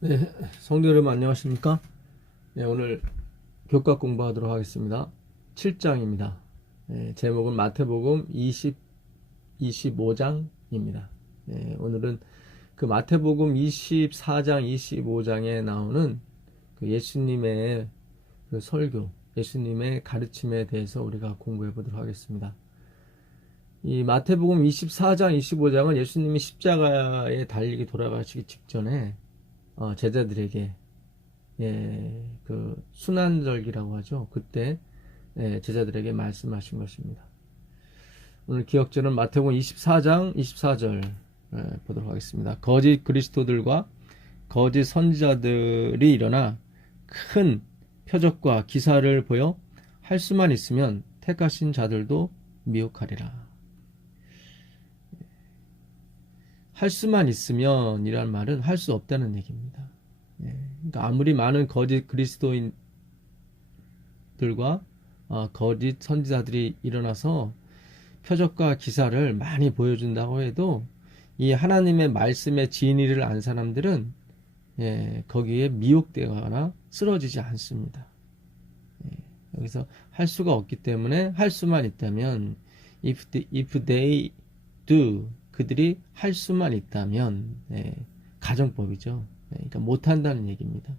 네, 성도 여러분 안녕하십니까? 네, 오늘 교과 공부하도록 하겠습니다. 7장입니다. 네, 제목은 마태복음 25장입니다. 네, 오늘은 그 마태복음 24장, 25장에 나오는 그 예수님의 그 설교, 예수님의 가르침에 대해서 우리가 공부해 보도록 하겠습니다. 이 마태복음 24장, 25장은 예수님이 십자가에 달리기 돌아가시기 직전에 제자들에게 그 순환절기라고 하죠. 그때 제자들에게 말씀하신 것입니다. 오늘 기억절은 마태복음 24장 24절 보도록 하겠습니다. 거짓 그리스도들과 거짓 선지자들이 일어나 큰 표적과 기사를 보여 할 수만 있으면 택하신 자들도 미혹하리라. 할 수만 있으면 이란 말은 할 수 없다는 얘기입니다. 그러니까 아무리 많은 거짓 그리스도인들과 거짓 선지자들이 일어나서 표적과 기사를 많이 보여준다고 해도 이 하나님의 말씀의 진리를 안 사람들은 거기에 미혹되거나 쓰러지지 않습니다. 여기서 할 수가 없기 때문에 할 수만 있다면 if they do 그들이 할 수만 있다면 가정법이죠. 그러니까 못한다는 얘기입니다.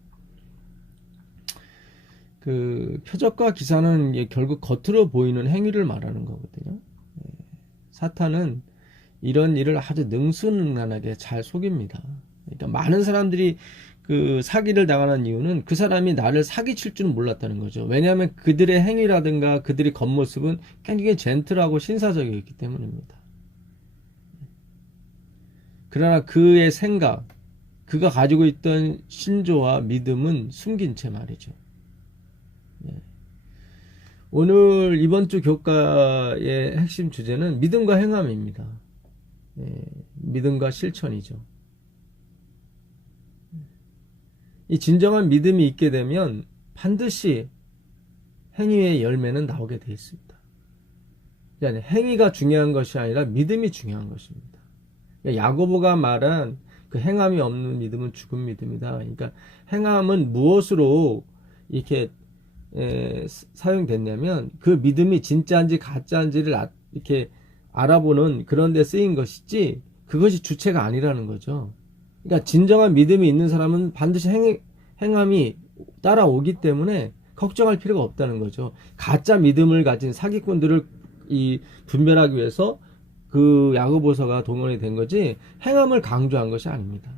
그 표적과 기사는 결국 겉으로 보이는 행위를 말하는 거거든요. 사탄은 이런 일을 아주 능수능란하게 잘 속입니다. 그러니까 많은 사람들이 그 사기를 당하는 이유는 그 사람이 나를 사기칠 줄은 몰랐다는 거죠. 왜냐하면 그들의 행위라든가 그들의 겉모습은 굉장히 젠틀하고 신사적이었기 때문입니다. 그러나 그의 생각, 그가 가지고 있던 신조와 믿음은 숨긴 채 말이죠. 오늘 이번 주 교과의 핵심 주제는 믿음과 행함입니다. 믿음과 실천이죠. 이 진정한 믿음이 있게 되면 반드시 행위의 열매는 나오게 되어 있습니다. 그러니까 행위가 중요한 것이 아니라 믿음이 중요한 것입니다. 야고보가 말한 그 행함이 없는 믿음은 죽은 믿음이다. 그러니까 행함은 무엇으로 이렇게 사용됐냐면 그 믿음이 진짜인지 가짜인지를 이렇게 알아보는 그런 데 쓰인 것이지 그것이 주체가 아니라는 거죠. 그러니까 진정한 믿음이 있는 사람은 반드시 행함이 따라오기 때문에 걱정할 필요가 없다는 거죠. 가짜 믿음을 가진 사기꾼들을 분별하기 위해서 그 야고보서가 동원이 된 거지 행함을 강조한 것이 아닙니다.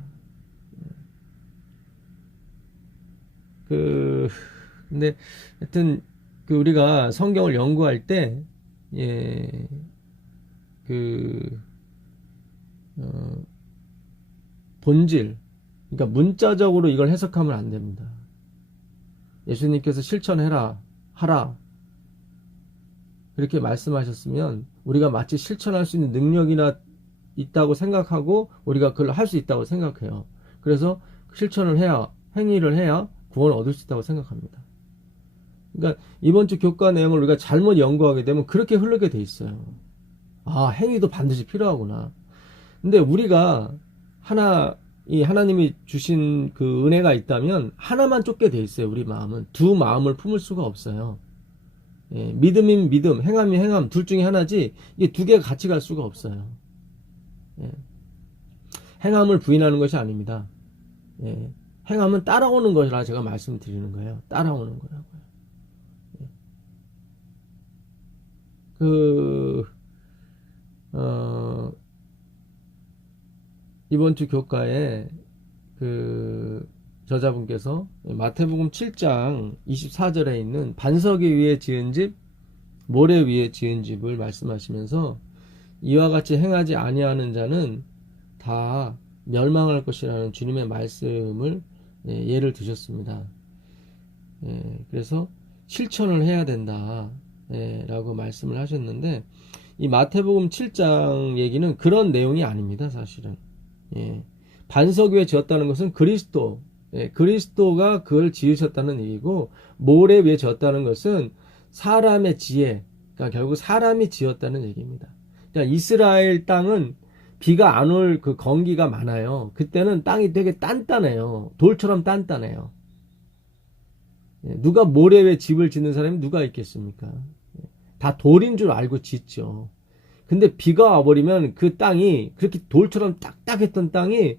근데 하여튼 우리가 성경을 연구할 때 본질, 그러니까 문자적으로 이걸 해석하면 안 됩니다. 예수님께서 실천해라, 하라 그렇게 말씀하셨으면 우리가 마치 실천할 수 있는 능력이나 있다고 생각하고 우리가 그걸 할 수 있다고 생각해요. 그래서 실천을 해야, 행위를 해야 구원을 얻을 수 있다고 생각합니다. 그러니까 이번 주 교과 내용을 우리가 잘못 연구하게 되면 그렇게 흐르게 돼 있어요. 아, 행위도 반드시 필요하구나. 근데 우리가 하나님이 주신 그 은혜가 있다면 하나만 쫓게 돼 있어요. 우리 마음은 두 마음을 품을 수가 없어요. 믿음인 믿음, 행함인 행함 둘 중에 하나지 이게 두 개가 같이 갈 수가 없어요. 행함을 부인하는 것이 아닙니다. 행함은 따라오는 것이라 제가 말씀드리는 거예요. 따라오는 거라고요. 이번 주 교과에 저자분께서 마태복음 7장 24절에 있는 반석 위에 지은 집, 모래 위에 지은 집을 말씀하시면서 이와 같이 행하지 아니하는 자는 다 멸망할 것이라는 주님의 말씀을 예를 드셨습니다. 그래서 실천을 해야 된다 라고 말씀을 하셨는데 이 마태복음 7장 얘기는 그런 내용이 아닙니다. 사실은 반석 위에 지었다는 것은 그리스도가 그걸 지으셨다는 얘기고 모래 위에 지었다는 것은 사람의 지혜, 그러니까 결국 사람이 지었다는 얘기입니다. 그러니까 이스라엘 땅은 비가 안 올 그 건기가 많아요. 그때는 땅이 되게 단단해요. 돌처럼 단단해요. 누가 모래 위에 집을 짓는 사람이 누가 있겠습니까? 다 돌인 줄 알고 짓죠. 근데 비가 와버리면 그 땅이 그렇게 돌처럼 딱딱했던 땅이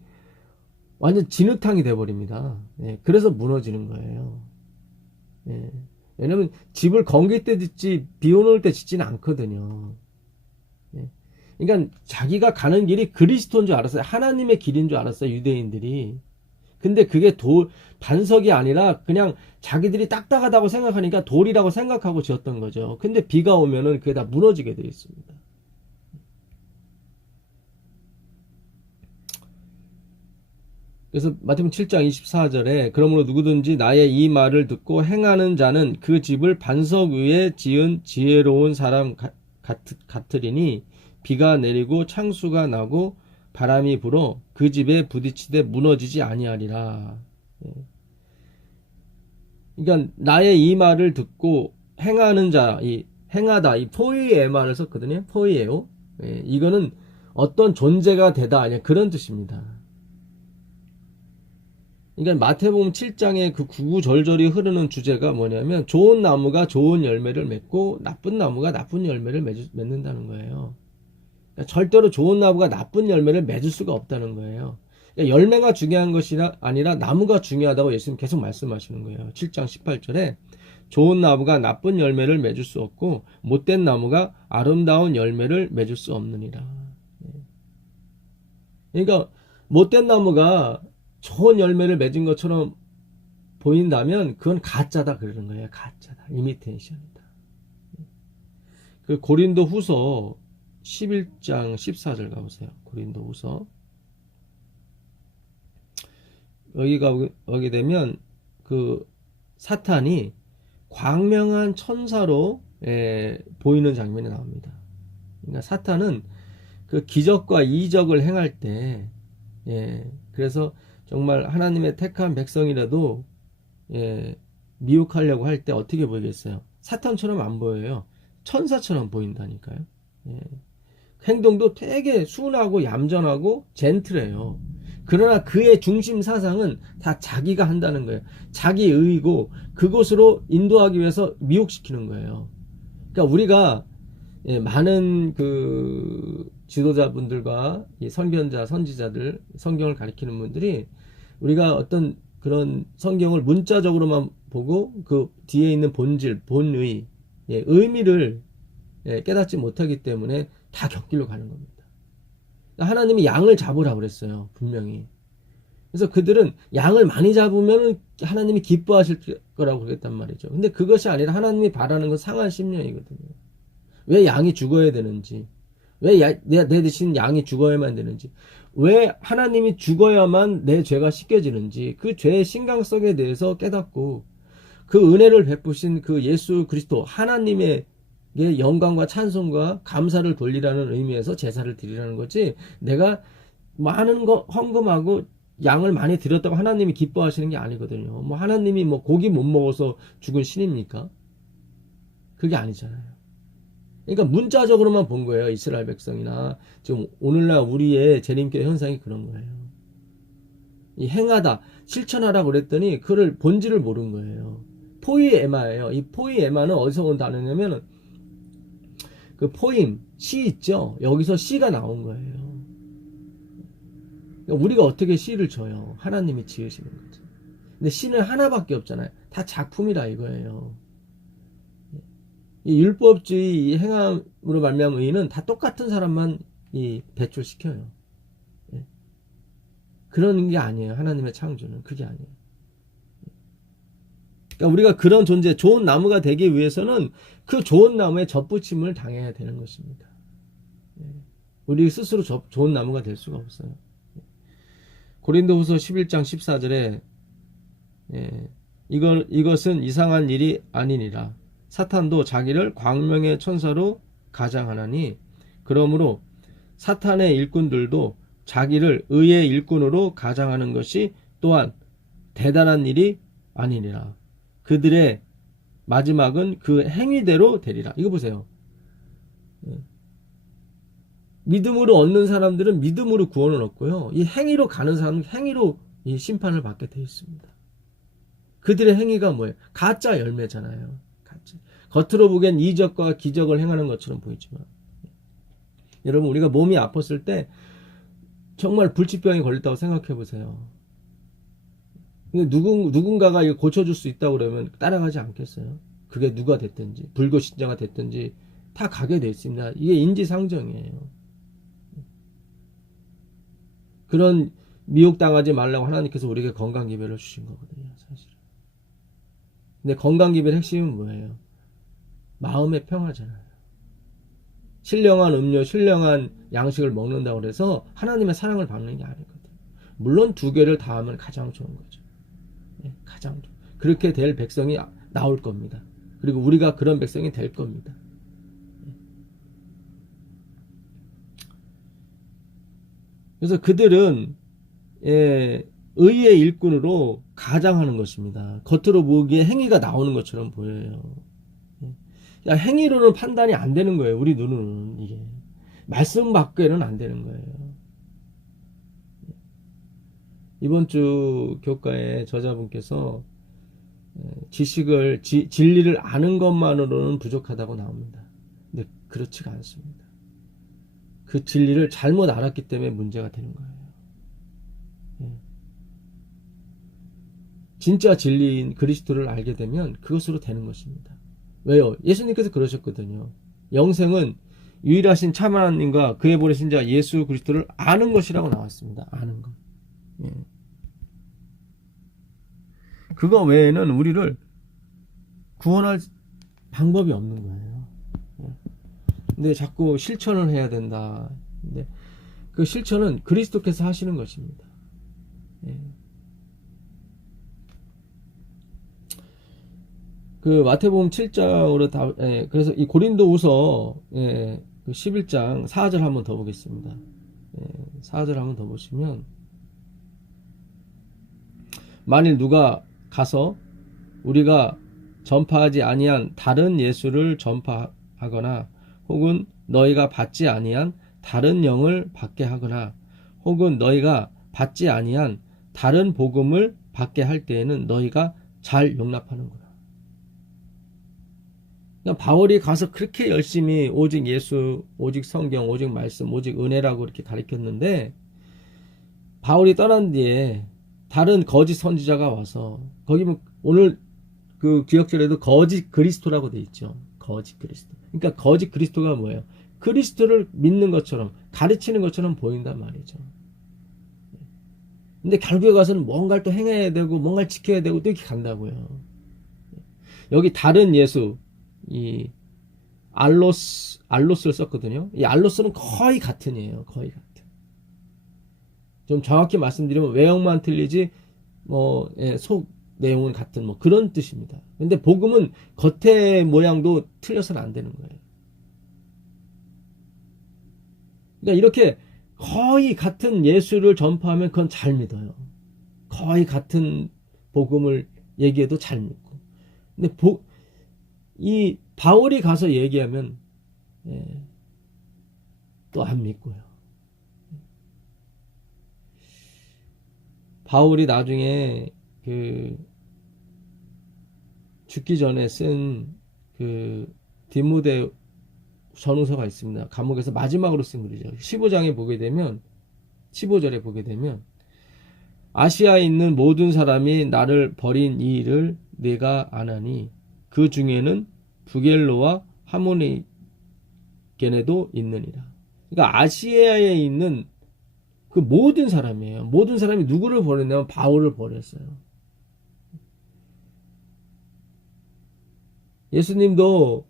완전 진흙탕이 돼버립니다. 그래서 무너지는 거예요. 왜냐면 집을 건기 때 짓지 비 오는 때 짓지는 않거든요. 그러니까 자기가 가는 길이 그리스도인 줄 알았어요. 하나님의 길인 줄 알았어요. 유대인들이. 근데 그게 반석이 아니라 그냥 자기들이 딱딱하다고 생각하니까 돌이라고 생각하고 지었던 거죠. 근데 비가 오면은 그게 다 무너지게 되어 있습니다. 그래서 마태복음 7장 24절에 그러므로 누구든지 나의 이 말을 듣고 행하는 자는 그 집을 반석 위에 지은 지혜로운 사람 같으리니 비가 내리고 창수가 나고 바람이 불어 그 집에 부딪히되 무너지지 아니하리라. 그러니까 나의 이 말을 듣고 행하는 자, 이 행하다, 이 포이에마를 썼거든요. 포이에오. 이거는 어떤 존재가 되다 아니야 그런 뜻입니다. 그러니까 마태복음 7장의 그 구구절절이 흐르는 주제가 뭐냐면 좋은 나무가 좋은 열매를 맺고 나쁜 나무가 나쁜 열매를 맺는다는 거예요. 그러니까 절대로 좋은 나무가 나쁜 열매를 맺을 수가 없다는 거예요. 그러니까 열매가 중요한 것이 아니라 나무가 중요하다고 예수님 계속 말씀하시는 거예요. 7장 18절에 좋은 나무가 나쁜 열매를 맺을 수 없고 못된 나무가 아름다운 열매를 맺을 수 없느니라. 그러니까 못된 나무가 좋은 열매를 맺은 것처럼 보인다면 그건 가짜다 그러는 거예요. 가짜다. 이미테이션이다. 그 고린도 후서 11장 14절 가보세요. 고린도 후서. 여기 가게 되면 그 사탄이 광명한 천사로 보이는 장면이 나옵니다. 그러니까 사탄은 그 기적과 이적을 행할 때 그래서 정말 하나님의 택한 백성이라도 미혹하려고 할 때 어떻게 보이겠어요? 사탄처럼 안 보여요. 천사처럼 보인다니까요. 행동도 되게 순하고 얌전하고 젠틀해요. 그러나 그의 중심 사상은 다 자기가 한다는 거예요. 자기 의이고 그곳으로 인도하기 위해서 미혹시키는 거예요. 그러니까 우리가 많은 그 지도자분들과 선견자, 선지자들, 성경을 가리키는 분들이 우리가 어떤 그런 성경을 문자적으로만 보고 그 뒤에 있는 본질, 본의, 의미를 깨닫지 못하기 때문에 다 곁길로 가는 겁니다. 하나님이 양을 잡으라고 그랬어요. 분명히. 그래서 그들은 양을 많이 잡으면 하나님이 기뻐하실 거라고 그랬단 말이죠. 근데 그것이 아니라 하나님이 바라는 건 상한 심령이거든요. 왜 양이 죽어야 되는지, 왜 내 대신 양이 죽어야만 되는지, 왜 하나님이 죽어야만 내 죄가 씻겨지는지 그 죄의 심각성에 대해서 깨닫고 그 은혜를 베푸신 그 예수 그리스도 하나님의 영광과 찬송과 감사를 돌리라는 의미에서 제사를 드리라는 거지, 내가 많은 거 헌금하고 양을 많이 드렸다고 하나님이 기뻐하시는 게 아니거든요. 뭐 하나님이 뭐 고기 못 먹어서 죽은 신입니까? 그게 아니잖아요. 그러니까 문자적으로만 본 거예요. 이스라엘 백성이나 지금 오늘날 우리의 재림교회 현상이 그런 거예요. 이 행하다, 실천하라고 그랬더니 그를 본질을 모른 거예요. 포이에마예요. 이 포이에마는 어디서 온 단어냐면 그 포임, 씨 있죠? 여기서 씨가 나온 거예요. 그러니까 우리가 어떻게 씨를 줘요? 하나님이 지으시는 거죠. 근데 씨는 하나밖에 없잖아요. 다 작품이라 이거예요. 이 율법주의 이 행함으로 말미암은 의는 다 똑같은 사람만 배출시켜요. 그런 게 아니에요. 하나님의 창조는 그게 아니에요. 그러니까 우리가 그런 존재, 좋은 나무가 되기 위해서는 그 좋은 나무에 젖붙임을 당해야 되는 것입니다. 우리 스스로 좋은 나무가 될 수가 없어요. 고린도후서 11장 14절에 이것은 이상한 일이 아니니라. 사탄도 자기를 광명의 천사로 가장하나니 그러므로 사탄의 일꾼들도 자기를 의의 일꾼으로 가장하는 것이 또한 대단한 일이 아니니라. 그들의 마지막은 그 행위대로 되리라. 이거 보세요. 믿음으로 얻는 사람들은 믿음으로 구원을 얻고요. 이 행위로 가는 사람은 행위로 이 심판을 받게 되어 있습니다. 그들의 행위가 뭐예요? 가짜 열매잖아요. 가짜. 겉으로 보기엔 이적과 기적을 행하는 것처럼 보이지만, 여러분, 우리가 몸이 아팠을 때 정말 불치병이 걸렸다고 생각해 보세요. 근데 누군가가 이거 고쳐줄 수 있다고 그러면 따라가지 않겠어요? 그게 누가 됐든지, 불교신자가 됐든지 다 가게 돼 있습니다. 이게 인지상정이에요. 그런 미혹당하지 말라고 하나님께서 우리에게 건강기별을 주신 거거든요, 사실은. 근데 건강기별의 핵심은 뭐예요? 마음의 평화잖아요. 신령한 음료, 신령한 양식을 먹는다고 해서 하나님의 사랑을 받는 게 아니거든요. 물론 2개를 다 하면 가장 좋은 거죠. 가장 좋은. 그렇게 될 백성이 나올 겁니다. 그리고 우리가 그런 백성이 될 겁니다. 그래서 그들은 의의 일꾼으로 가장하는 것입니다. 겉으로 보기에 행위가 나오는 것처럼 보여요. 행위로는 판단이 안 되는 거예요. 우리 눈으로는 이게 말씀 밖에는 안 되는 거예요. 이번 주 교과에 저자분께서 지식을 진리를 아는 것만으로는 부족하다고 나옵니다. 근데 그렇지가 않습니다. 그 진리를 잘못 알았기 때문에 문제가 되는 거예요. 진짜 진리인 그리스도를 알게 되면 그것으로 되는 것입니다. 왜요? 예수님께서 그러셨거든요. 영생은 유일하신 참 하나님과 그의 보내신 자 예수 그리스도를 아는 것이라고 나왔습니다. 아는 것. 그거 외에는 우리를 구원할 방법이 없는 거예요. 근데 자꾸 실천을 해야 된다. 근데 그 실천은 그리스도께서 하시는 것입니다. 그 마태복음 7장으로 그래서 이 고린도후서 11장 4절 한번 더 보겠습니다. 4절 한번 더 보시면, 만일 누가 가서 우리가 전파하지 아니한 다른 예수를 전파하거나 혹은 너희가 받지 아니한 다른 영을 받게 하거나 혹은 너희가 받지 아니한 다른 복음을 받게 할 때에는 너희가 잘 용납하는구나. 그러니까 바울이 가서 그렇게 열심히 오직 예수, 오직 성경, 오직 말씀, 오직 은혜라고 이렇게 가르쳤는데, 바울이 떠난 뒤에 다른 거짓 선지자가 와서, 거기 오늘 그 기억절에도 거짓 그리스도라고 돼 있죠. 거짓 그리스도. 그러니까 거짓 그리스도가 뭐예요? 그리스도를 믿는 것처럼, 가르치는 것처럼 보인단 말이죠. 근데 결국에 가서는 뭔가를 또 행해야 되고 뭔가를 지켜야 되고 또 이렇게 간다고요. 여기 다른 예수, 이 알로스를 썼거든요. 이 알로스는 거의 같은이에요. 거의 같은. 좀 정확히 말씀드리면 외형만 틀리지 속 내용은 같은 그런 뜻입니다. 근데 복음은 겉의 모양도 틀려서는 안 되는 거예요. 그러니까 이렇게 거의 같은 예수를 전파하면 그건 잘 믿어요. 거의 같은 복음을 얘기해도 잘 믿고. 근데 이 바울이 가서 얘기하면 또 안 믿고요. 바울이 나중에 그 죽기 전에 쓴 그 디모데 전후서가 있습니다. 감옥에서 마지막으로 쓴 글이죠. 15장에 보게 되면 15절에 보게 되면, 아시아에 있는 모든 사람이 나를 버린 이 일을 내가 아나니 그 중에는 부겔로와 하모니게네도 있느니라. 그러니까 아시아에 있는 그 모든 사람이에요. 모든 사람이 누구를 버렸냐면 바울을 버렸어요. 예수님도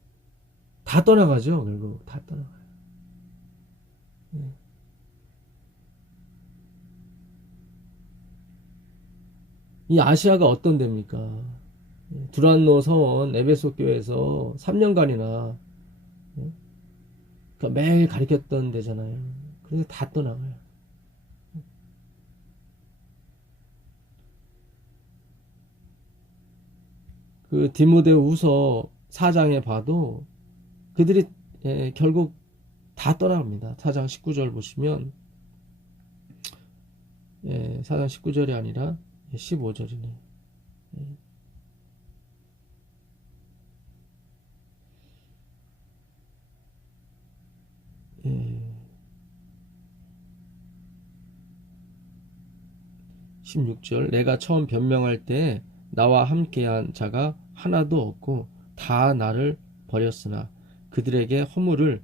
다 떠나가죠. 결국 다 떠나가요. 이 아시아가 어떤 데입니까? 두란노 서원 에베소 교회에서 3년간이나 그러니까 매일 가르쳤던 데잖아요. 그래서 다 떠나가요. 그 디모데후서 4장에 봐도 그들이 결국 다 떠나갑니다. 4장 19절 보시면 4장 19절이 아니라 15절이네. 예. 16절 내가 처음 변명할 때 나와 함께한 자가 하나도 없고 다 나를 버렸으나 그들에게 허물을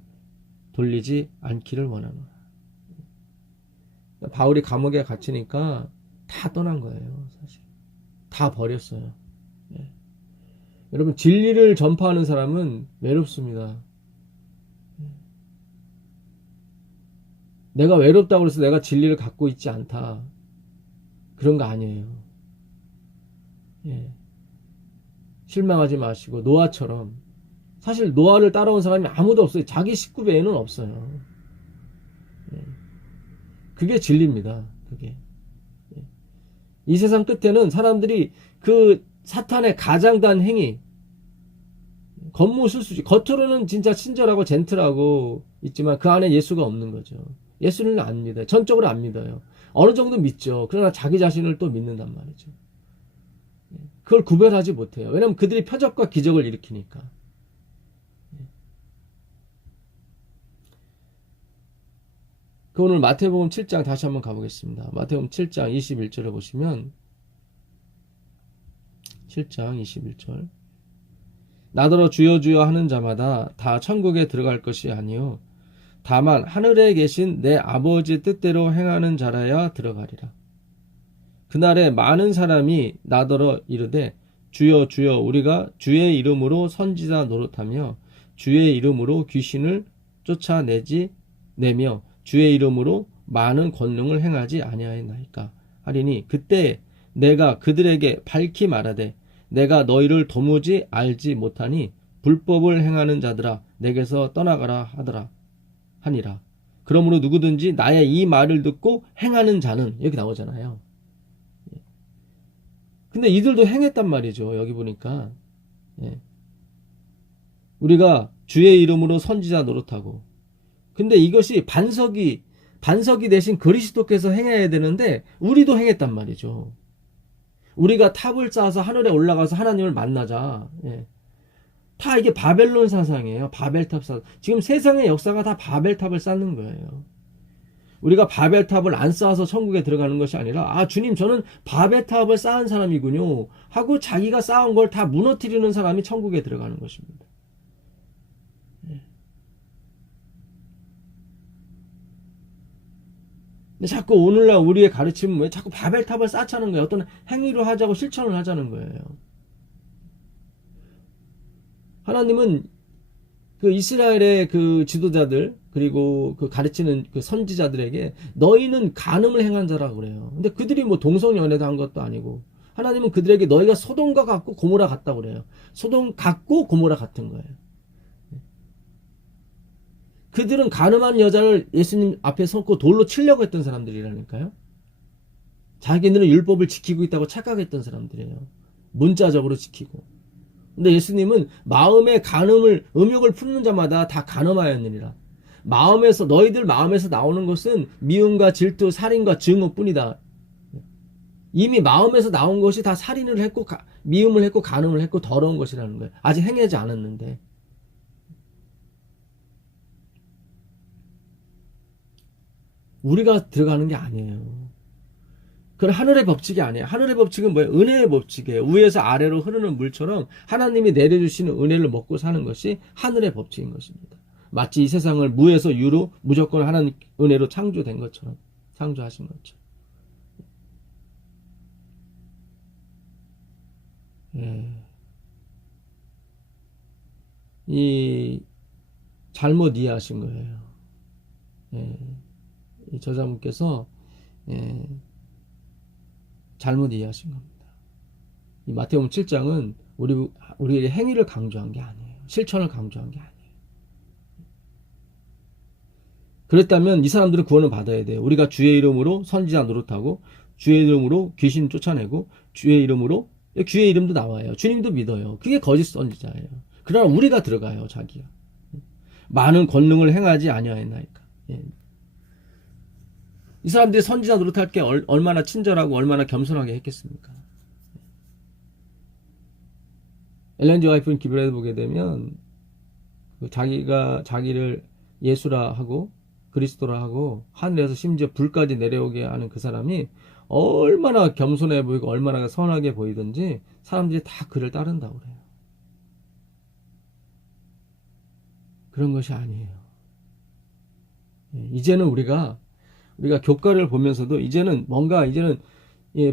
돌리지 않기를 원하노라. 바울이 감옥에 갇히니까 다 떠난 거예요. 사실 다 버렸어요. 예. 여러분 진리를 전파하는 사람은 외롭습니다. 내가 외롭다고 해서 내가 진리를 갖고 있지 않다. 그런 거 아니에요. 예. 실망하지 마시고 노아처럼 사실 노아를 따라온 사람이 아무도 없어요. 자기 식구 외에는 없어요. 예. 그게 진리입니다. 그게. 예. 이 세상 끝에는 사람들이 그 사탄의 가장단 행위 겉모술수지 겉으로는 진짜 친절하고 젠틀하고 있지만 그 안에 예수가 없는 거죠. 예수는 안 믿어요. 전적으로 안 믿어요. 어느 정도 믿죠. 그러나 자기 자신을 또 믿는단 말이죠. 그걸 구별하지 못해요. 왜냐하면 그들이 표적과 기적을 일으키니까. 그 오늘 마태복음 7장 다시 한번 가보겠습니다. 마태복음 7장 21절에 보시면 7장 21절 나더러 주여 주여 하는 자마다 다 천국에 들어갈 것이 아니요 다만 하늘에 계신 내 아버지 뜻대로 행하는 자라야 들어가리라. 그날에 많은 사람이 나더러 이르되 주여 주여 우리가 주의 이름으로 선지자 노릇하며 주의 이름으로 귀신을 쫓아내며 주의 이름으로 많은 권능을 행하지 아니하였나이까 하리니 그때 내가 그들에게 밝히 말하되 내가 너희를 도무지 알지 못하니 불법을 행하는 자들아 내게서 떠나가라 하니라. 그러므로 누구든지 나의 이 말을 듣고 행하는 자는 여기 나오잖아요. 근데 이들도 행했단 말이죠. 여기 보니까 우리가 주의 이름으로 선지자 노릇하고 근데 이것이 반석이 대신 그리스도께서 행해야 되는데 우리도 행했단 말이죠. 우리가 탑을 쌓아서 하늘에 올라가서 하나님을 만나자. 다 이게 바벨론 사상이에요. 바벨탑 사상. 지금 세상의 역사가 다 바벨탑을 쌓는 거예요. 우리가 바벨탑을 안 쌓아서 천국에 들어가는 것이 아니라 주님 저는 바벨탑을 쌓은 사람이군요 하고 자기가 쌓은 걸 다 무너뜨리는 사람이 천국에 들어가는 것입니다. 근데 자꾸 오늘날 우리의 가르침은 왜 자꾸 바벨탑을 쌓자는 거예요. 어떤 행위를 하자고 실천을 하자는 거예요. 하나님은 그 이스라엘의 그 지도자들 그리고 그 가르치는 그 선지자들에게 너희는 간음을 행한 자라고 그래요. 근데 그들이 뭐 동성연애도 한 것도 아니고 하나님은 그들에게 너희가 소돔과 같고 고모라 같다고 그래요. 소돔 같고 고모라 같은 거예요. 그들은 간음한 여자를 예수님 앞에 서고 돌로 치려고 했던 사람들이라니까요. 자기들은 율법을 지키고 있다고 착각했던 사람들이에요. 문자적으로 지키고. 근데 예수님은 마음의 간음을 음욕을 품는 자마다 다 간음하였느니라. 너희들 마음에서 나오는 것은 미움과 질투, 살인과 증오뿐이다. 이미 마음에서 나온 것이 다 살인을 했고 미움을 했고 간음을 했고 더러운 것이라는 거예요. 아직 행하지 않았는데. 우리가 들어가는 게 아니에요. 그건 하늘의 법칙이 아니에요. 하늘의 법칙은 뭐예요? 은혜의 법칙이에요. 위에서 아래로 흐르는 물처럼 하나님이 내려주시는 은혜를 먹고 사는 것이 하늘의 법칙인 것입니다. 마치 이 세상을 무에서 유로 무조건 하나님 은혜로 창조된 것처럼 창조하신 것처럼. 이 잘못 이해하신 거예요. 이 저자분께서 잘못 이해하신 겁니다. 이 마태복음 7장은 우리의 행위를 강조한 게 아니에요. 실천을 강조한 게 아니에요. 그랬다면 이 사람들은 구원을 받아야 돼요. 우리가 주의 이름으로 선지자 노릇하고 주의 이름으로 귀신 쫓아내고 주의 이름도 나와요. 주님도 믿어요. 그게 거짓 선지자예요. 그러나 우리가 들어가요. 자기가. 많은 권능을 행하지 아니하였나이까. 예. 이 사람들이 선지자 노릇할 게 얼마나 친절하고 얼마나 겸손하게 했겠습니까? 엘렌 G. 화이트 기브레드 보게 되면 자기가 자기를 예수라 하고 그리스도라 하고 하늘에서 심지어 불까지 내려오게 하는 그 사람이 얼마나 겸손해 보이고 얼마나 선하게 보이든지 사람들이 다 그를 따른다고 그래요. 그런 것이 아니에요. 이제는 우리가 교과를 보면서도 이제는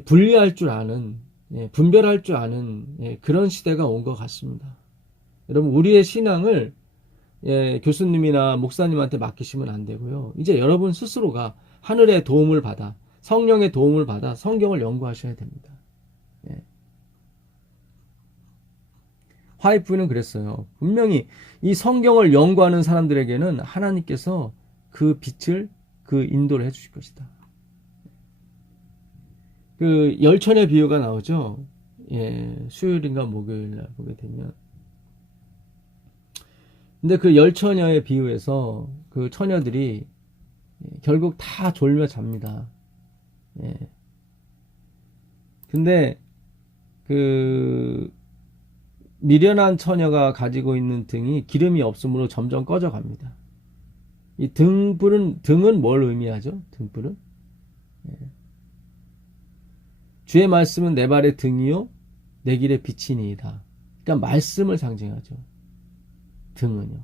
분리할 줄 아는, 분별할 줄 아는 그런 시대가 온 것 같습니다. 여러분, 우리의 신앙을 교수님이나 목사님한테 맡기시면 안 되고요. 이제 여러분 스스로가 하늘의 도움을 받아, 성령의 도움을 받아 성경을 연구하셔야 됩니다. 화이프는 그랬어요. 분명히 이 성경을 연구하는 사람들에게는 하나님께서 그 빛을, 그 인도를 해주실 것이다. 그 열천의 비유가 나오죠. 수요일인가 목요일날 보게 되면. 근데 그 열처녀의 비유에서 그 처녀들이 결국 다 졸며 잡니다. 근데 그 미련한 처녀가 가지고 있는 등이 기름이 없으므로 점점 꺼져갑니다. 이 등은 뭘 의미하죠? 등불은? 주의 말씀은 내 발의 등이요 내 길의 빛이니이다. 그러니까 말씀을 상징하죠. 등은요.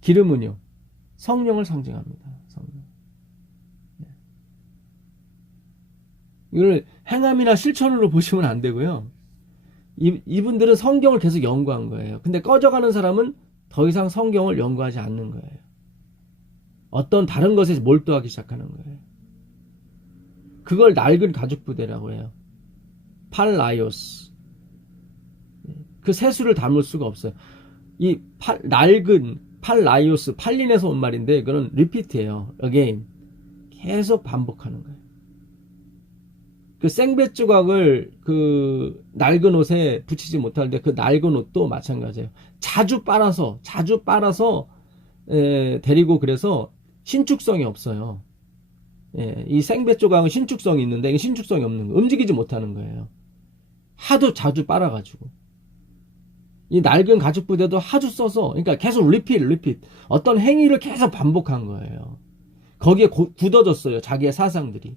기름은요. 성령을 상징합니다. 성령. 이걸 행함이나 실천으로 보시면 안 되고요. 이분들은 성경을 계속 연구한 거예요. 근데 꺼져가는 사람은 더 이상 성경을 연구하지 않는 거예요. 어떤 다른 것에 몰두하기 시작하는 거예요. 그걸 낡은 가죽부대라고 해요. 팔라이오스. 그 세수를 담을 수가 없어요. 이 낡은 팔라이오스, 팔린에서 온 말인데 그건 리피트예요. again. 계속 반복하는 거예요. 그 생배 조각을 그 낡은 옷에 붙이지 못할 때 그 낡은 옷도 마찬가지예요. 자주 빨아서 데리고 그래서 신축성이 없어요. 이 생배 조각은 신축성이 있는데 이게 신축성이 없는 거예요. 움직이지 못하는 거예요. 하도 자주 빨아가지고. 이 낡은 가죽 부대도 하도 써서, 그러니까 계속 리핏. 어떤 행위를 계속 반복한 거예요. 거기에 굳어졌어요. 자기의 사상들이.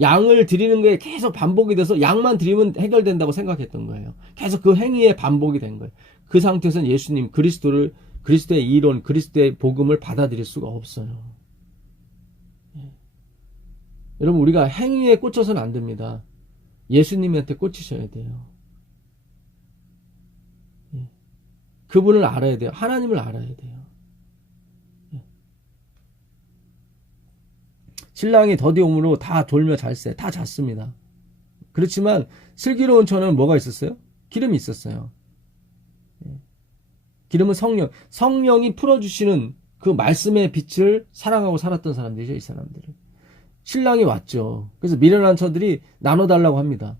양을 드리는 게 계속 반복이 돼서 양만 드리면 해결된다고 생각했던 거예요. 계속 그 행위에 반복이 된 거예요. 그 상태에서는 예수님, 그리스도의 이론, 그리스도의 복음을 받아들일 수가 없어요. 여러분, 우리가 행위에 꽂혀서는 안 됩니다. 예수님한테 꽂히셔야 돼요. 그분을 알아야 돼요. 하나님을 알아야 돼요. 신랑이 더디 오므로 다 졸며 잘세, 다 잤습니다. 그렇지만 슬기로운 처녀는 뭐가 있었어요? 기름이 있었어요. 기름은 성령이 풀어주시는 그 말씀의 빛을 사랑하고 살았던 사람들이죠, 이 사람들은. 신랑이 왔죠. 그래서 미련한 처들이 나눠달라고 합니다.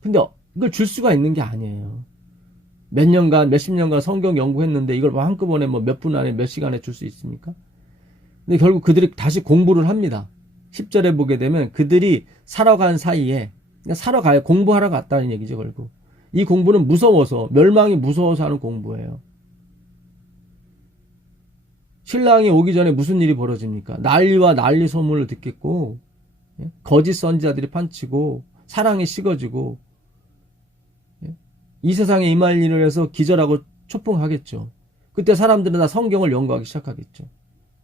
근데 이걸 줄 수가 있는 게 아니에요. 몇십 년간 성경 연구했는데 이걸 한꺼번에 몇 분 안에 몇 시간에 줄 수 있습니까? 근데 결국 그들이 다시 공부를 합니다. 10절에 보게 되면 그들이 살아간 사이에, 살아가요. 공부하러 갔다는 얘기죠, 결국. 이 공부는 무서워서, 멸망이 무서워서 하는 공부예요. 신랑이 오기 전에 무슨 일이 벌어집니까? 난리와 난리 소문을 듣겠고, 거짓 선지자들이 판치고, 사랑이 식어지고, 이 세상에 임할 일을 해서 기절하고 초풍하겠죠. 그때 사람들은 다 성경을 연구하기 시작하겠죠.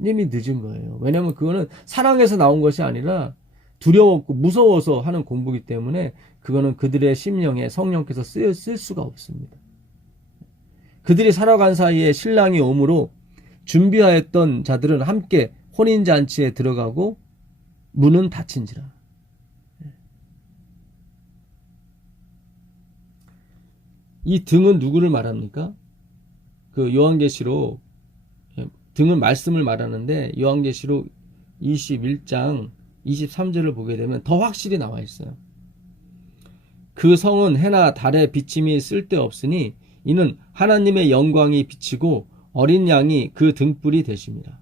이미 늦은 거예요. 왜냐하면 그거는 사랑에서 나온 것이 아니라 두려웠고 무서워서 하는 공부이기 때문에 그거는 그들의 심령에 성령께서 쓸 수가 없습니다. 그들이 살아간 사이에 신랑이 오므로 준비하였던 자들은 함께 혼인잔치에 들어가고 문은 닫힌지라. 이 등은 누구를 말합니까? 그 요한계시록, 등은 말씀을 말하는데 요한계시록 21장 23절을 보게 되면 더 확실히 나와 있어요. 그 성은 해나 달의 비침이 쓸데없으니 이는 하나님의 영광이 비치고 어린 양이 그 등불이 되십니다.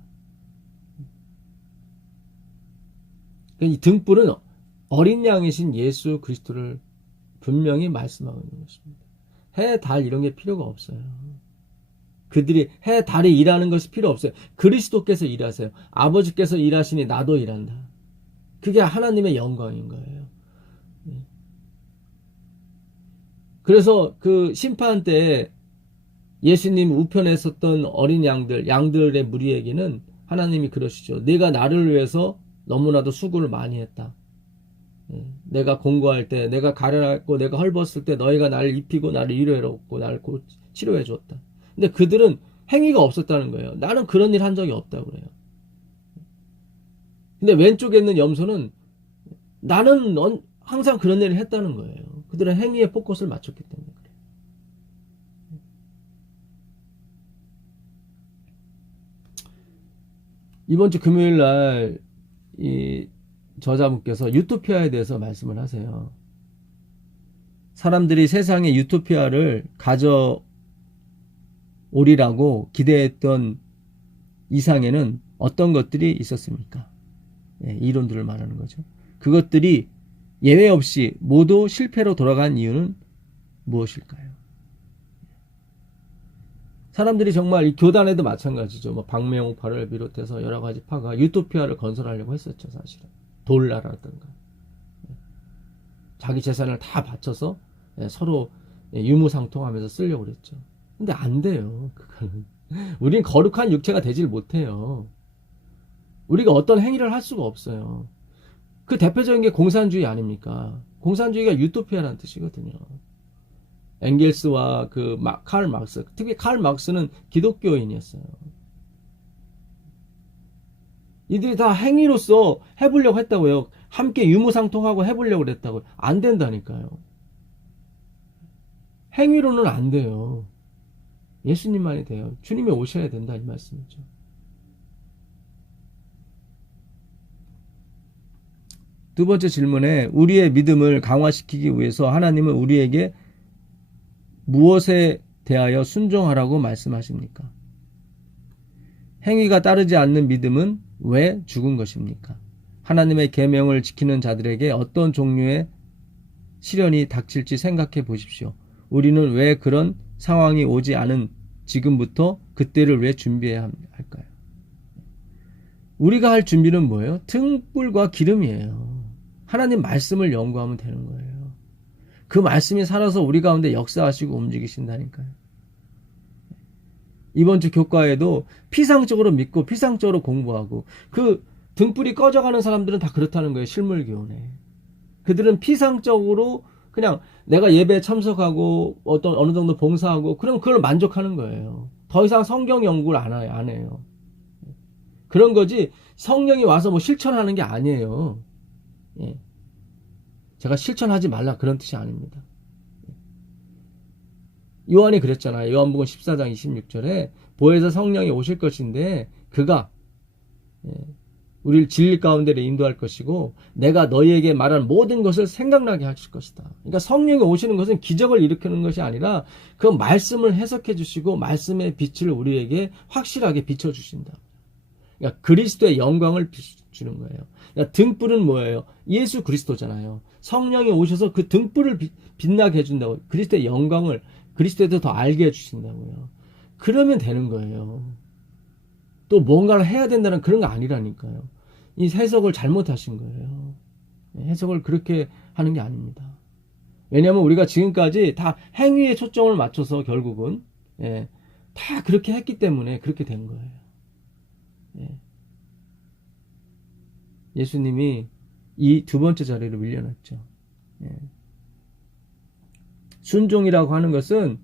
이 등불은 어린 양이신 예수 그리스도를 분명히 말씀하고 있는 것입니다. 해, 달 이런 게 필요가 없어요. 그들이 해, 달이 일하는 것이 필요 없어요. 그리스도께서 일하세요. 아버지께서 일하시니 나도 일한다. 그게 하나님의 영광인 거예요. 그래서 그 심판 때 예수님 우편에 섰던 어린 양들의 무리에게는 하나님이 그러시죠. 네가 나를 위해서 너무나도 수고를 많이 했다. 내가 공고할 때, 내가 가련했고, 내가 헐벗을 때 너희가 나를 입히고 나를 위로해줬고 나를 치료해 줬다. 근데 그들은 행위가 없었다는 거예요. 나는 그런 일 한 적이 없다고 그래요. 근데 왼쪽에 있는 염소는 나는 항상 그런 일을 했다는 거예요. 그들은 행위에 포커스를 맞췄기 때문에 그래요. 이번 주 금요일 날 이 저자분께서 유토피아에 대해서 말씀을 하세요. 사람들이 세상에 유토피아를 가져오리라고 기대했던 이상에는 어떤 것들이 있었습니까? 이론들을 말하는 거죠. 그것들이 예외 없이 모두 실패로 돌아간 이유는 무엇일까요? 사람들이 정말 이 교단에도 마찬가지죠. 뭐 박매홍파를 비롯해서 여러 가지 파가 유토피아를 건설하려고 했었죠, 사실은. 돌나라든가. 자기 재산을 다 바쳐서 서로 유무상통하면서 쓰려고 그랬죠. 근데 안 돼요, 그거는. 우린 거룩한 육체가 되질 못해요. 우리가 어떤 행위를 할 수가 없어요. 그 대표적인 게 공산주의 아닙니까? 공산주의가 유토피아라는 뜻이거든요. 엥겔스와 칼 막스, 특히 칼 막스는 기독교인이었어요. 이들이 다 행위로서 해보려고 했다고요. 함께 유무상통하고 해보려고 그랬다고요. 안 된다니까요. 행위로는 안 돼요. 예수님만이 돼요. 주님이 오셔야 된다 이 말씀이죠. 두 번째 질문에 우리의 믿음을 강화시키기 위해서 하나님은 우리에게 무엇에 대하여 순종하라고 말씀하십니까? 행위가 따르지 않는 믿음은 왜 죽은 것입니까? 하나님의 계명을 지키는 자들에게 어떤 종류의 시련이 닥칠지 생각해 보십시오. 우리는 왜 그런 상황이 오지 않은 지금부터 그때를 왜 준비해야 할까요? 우리가 할 준비는 뭐예요? 등불과 기름이에요. 하나님 말씀을 연구하면 되는 거예요. 그 말씀이 살아서 우리 가운데 역사하시고 움직이신다니까요. 이번 주 교과에도 피상적으로 믿고 피상적으로 공부하고 그 등불이 꺼져가는 사람들은 다 그렇다는 거예요. 실물교훈에. 그들은 피상적으로 그냥 내가 예배에 참석하고 어느 정도 봉사하고 그럼 그걸 만족하는 거예요. 더 이상 성경 연구를 안 해요. 그런 거지 성령이 와서 뭐 실천하는 게 아니에요. 예. 제가 실천하지 말라 그런 뜻이 아닙니다. 요한이 그랬잖아요. 요한복음 14장 26절에 보혜사 성령이 오실 것인데 그가 우리를 진리 가운데로 인도할 것이고 내가 너희에게 말한 모든 것을 생각나게 하실 것이다. 그러니까 성령이 오시는 것은 기적을 일으키는 것이 아니라 그 말씀을 해석해 주시고 말씀의 빛을 우리에게 확실하게 비춰주신다. 그러니까 그리스도의 영광을 비추는 거예요. 그러니까 등불은 뭐예요? 예수 그리스도잖아요. 성령이 오셔서 그 등불을 빛나게 해준다고. 그리스도의 영광을 그리스도에 더 알게 해주신다고요. 그러면 되는 거예요. 또 뭔가를 해야 된다는 그런 거 아니라니까요. 이 해석을 잘못하신 거예요. 해석을 그렇게 하는 게 아닙니다. 왜냐하면 우리가 지금까지 다 행위에 초점을 맞춰서 결국은 다 그렇게 했기 때문에 그렇게 된 거예요. 예수님이 이 두 번째 자리를 밀려났죠. 순종이라고 하는 것은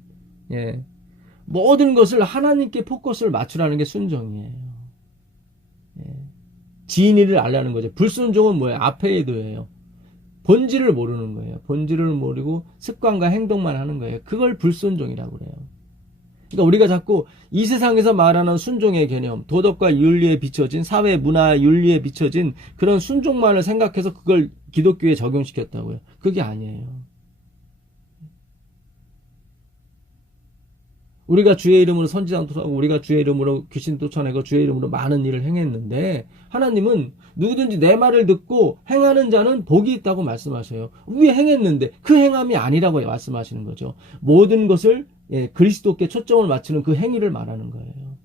모든 것을 하나님께 포커스를 맞추라는 게 순종이에요. 진리를 알라는 거죠. 불순종은 뭐예요? 아페이도예요. 본질을 모르는 거예요. 본질을 모르고 습관과 행동만 하는 거예요. 그걸 불순종이라고 그래요. 그러니까 우리가 자꾸 이 세상에서 말하는 순종의 개념, 도덕과 윤리에 비춰진 사회, 문화, 윤리에 비춰진 그런 순종만을 생각해서 그걸 기독교에 적용시켰다고요. 그게 아니에요. 우리가 주의 이름으로 선지자도 하고 우리가 주의 이름으로 귀신 쫓아내고 주의 이름으로 많은 일을 행했는데 하나님은 누구든지 내 말을 듣고 행하는 자는 복이 있다고 말씀하셔요. 왜 행했는데 그 행함이 아니라고 말씀하시는 거죠. 모든 것을 그리스도께 초점을 맞추는 그 행위를 말하는 거예요.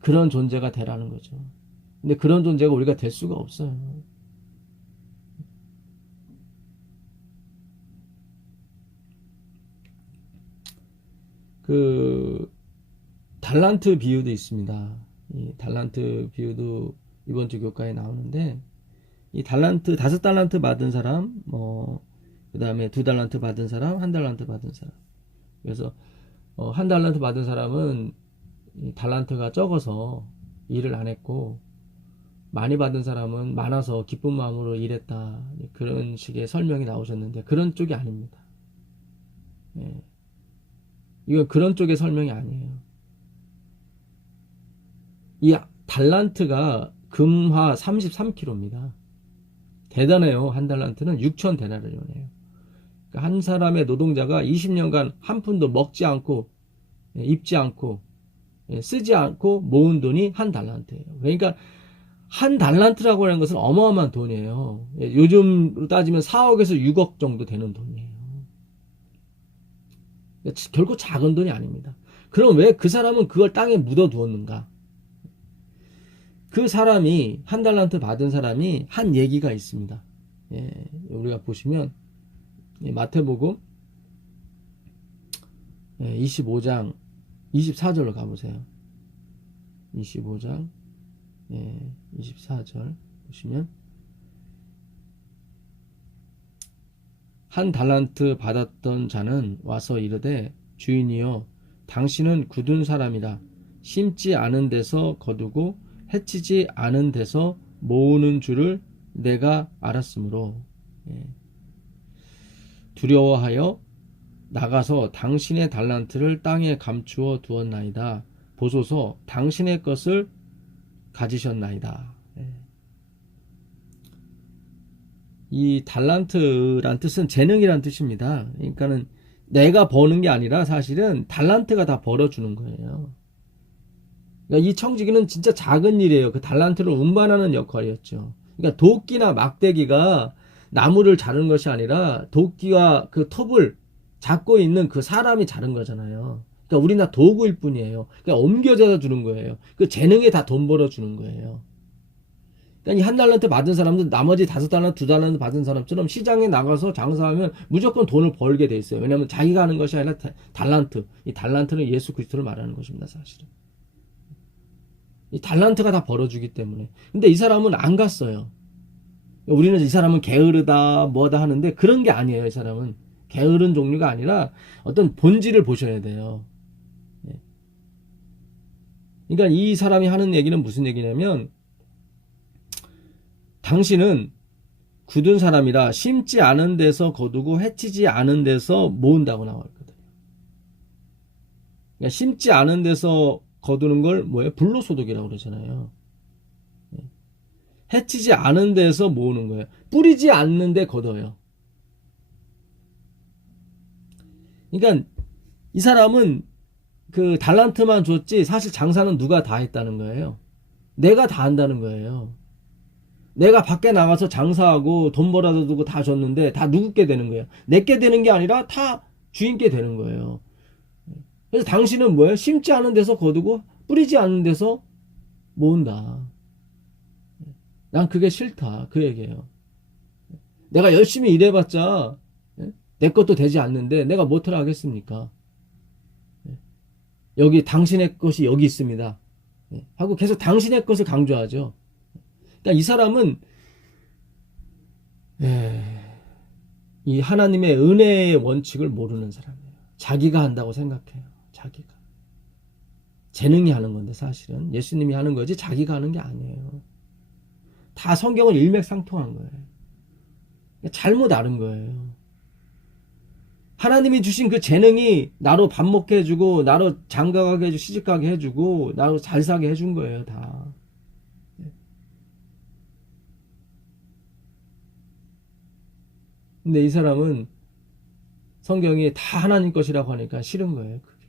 그런 존재가 되라는 거죠. 근데 그런 존재가 우리가 될 수가 없어요. 그 달란트 비유도 있습니다. 이 달란트 비유도 이번 주 교과에 나오는데 이 달란트 5달란트 받은 사람 그 다음에 2달란트 받은 사람 1달란트 받은 사람 그래서 1달란트 받은 사람은 이 달란트가 적어서 일을 안 했고 많이 받은 사람은 많아서 기쁜 마음으로 일했다 그런 식의 설명이 나오셨는데 그런 쪽이 아닙니다. 이건 그런 쪽의 설명이 아니에요. 이 달란트가 금화 33kg입니다. 대단해요. 한 달란트는 6,000데나리온이에요. 그러니까 한 사람의 노동자가 20년간 한 푼도 먹지 않고 입지 않고 쓰지 않고 모은 돈이 한 달란트예요. 그러니까 한 달란트라고 하는 것은 어마어마한 돈이에요. 요즘으로 따지면 4억에서 6억 정도 되는 돈이에요. 결코 작은 돈이 아닙니다. 그럼 왜 그 사람은 그걸 땅에 묻어두었는가? 그 사람이 한 달란트 받은 사람이 한 얘기가 있습니다. 우리가 보시면 마태복음 25장 24절로 가보세요. 25장 24절 보시면 한 달란트 받았던 자는 와서 이르되 주인이여 당신은 굳은 사람이라 심지 않은 데서 거두고 해치지 않은 데서 모으는 줄을 내가 알았으므로 두려워하여 나가서 당신의 달란트를 땅에 감추어 두었나이다. 보소서 당신의 것을 가지셨나이다. 이 달란트란 뜻은 재능이란 뜻입니다. 그러니까는 내가 버는 게 아니라 사실은 달란트가 다 벌어주는 거예요. 그러니까 이 청지기는 진짜 작은 일이에요. 그 달란트를 운반하는 역할이었죠. 그러니까 도끼나 막대기가 나무를 자른 것이 아니라 도끼와 그 톱을 잡고 있는 그 사람이 자른 거잖아요. 그러니까 우리는 다 도구일 뿐이에요. 그러니까 옮겨져서 주는 거예요. 그 재능에 다 돈 벌어주는 거예요. 그러니까 이 한 달란트 받은 사람도 나머지 5달란트, 2달란트 받은 사람처럼 시장에 나가서 장사하면 무조건 돈을 벌게 돼 있어요. 왜냐하면 자기가 하는 것이 아니라 달란트. 이 달란트는 예수 그리스도를 말하는 것입니다, 사실은. 이 달란트가 다 벌어주기 때문에. 근데 이 사람은 안 갔어요. 우리는 이 사람은 게으르다, 뭐다 하는데 그런 게 아니에요, 이 사람은. 게으른 종류가 아니라 어떤 본질을 보셔야 돼요. 그러니까 이 사람이 하는 얘기는 무슨 얘기냐면 당신은 굳은 사람이라 심지 않은 데서 거두고 해치지 않은 데서 모은다고 나와있거든요. 그러니까 심지 않은 데서 거두는 걸 뭐예요? 불로소득이라고 그러잖아요. 해치지 않은 데서 모으는 거예요. 뿌리지 않는 데 거둬요. 그러니까 이 사람은 그 달란트만 줬지 사실 장사는 누가 다 했다는 거예요. 내가 다 한다는 거예요. 내가 밖에 나가서 장사하고 돈 벌어다 두고 다 줬는데 다 누구께 되는 거예요? 내게 되는 게 아니라 다 주인께 되는 거예요. 그래서 당신은 뭐예요? 심지 않은 데서 거두고 뿌리지 않는 데서 모은다. 난 그게 싫다. 그 얘기예요. 내가 열심히 일해봤자 내 것도 되지 않는데 내가 뭐하러 하겠습니까? 여기 당신의 것이 여기 있습니다. 하고 계속 당신의 것을 강조하죠. 그러니까 이 사람은 이 하나님의 은혜의 원칙을 모르는 사람이에요. 자기가 한다고 생각해요. 자기가. 재능이 하는 건데 사실은 예수님이 하는 거지 자기가 하는 게 아니에요. 다 성경은 일맥상통한 거예요. 잘못 아는 거예요. 하나님이 주신 그 재능이 나로 밥 먹게 해주고 나로 장가가게 해주고 시집가게 해주고 나로 잘 사게 해준 거예요. 다. 근데 이 사람은 성경이 다 하나님 것이라고 하니까 싫은 거예요. 그게.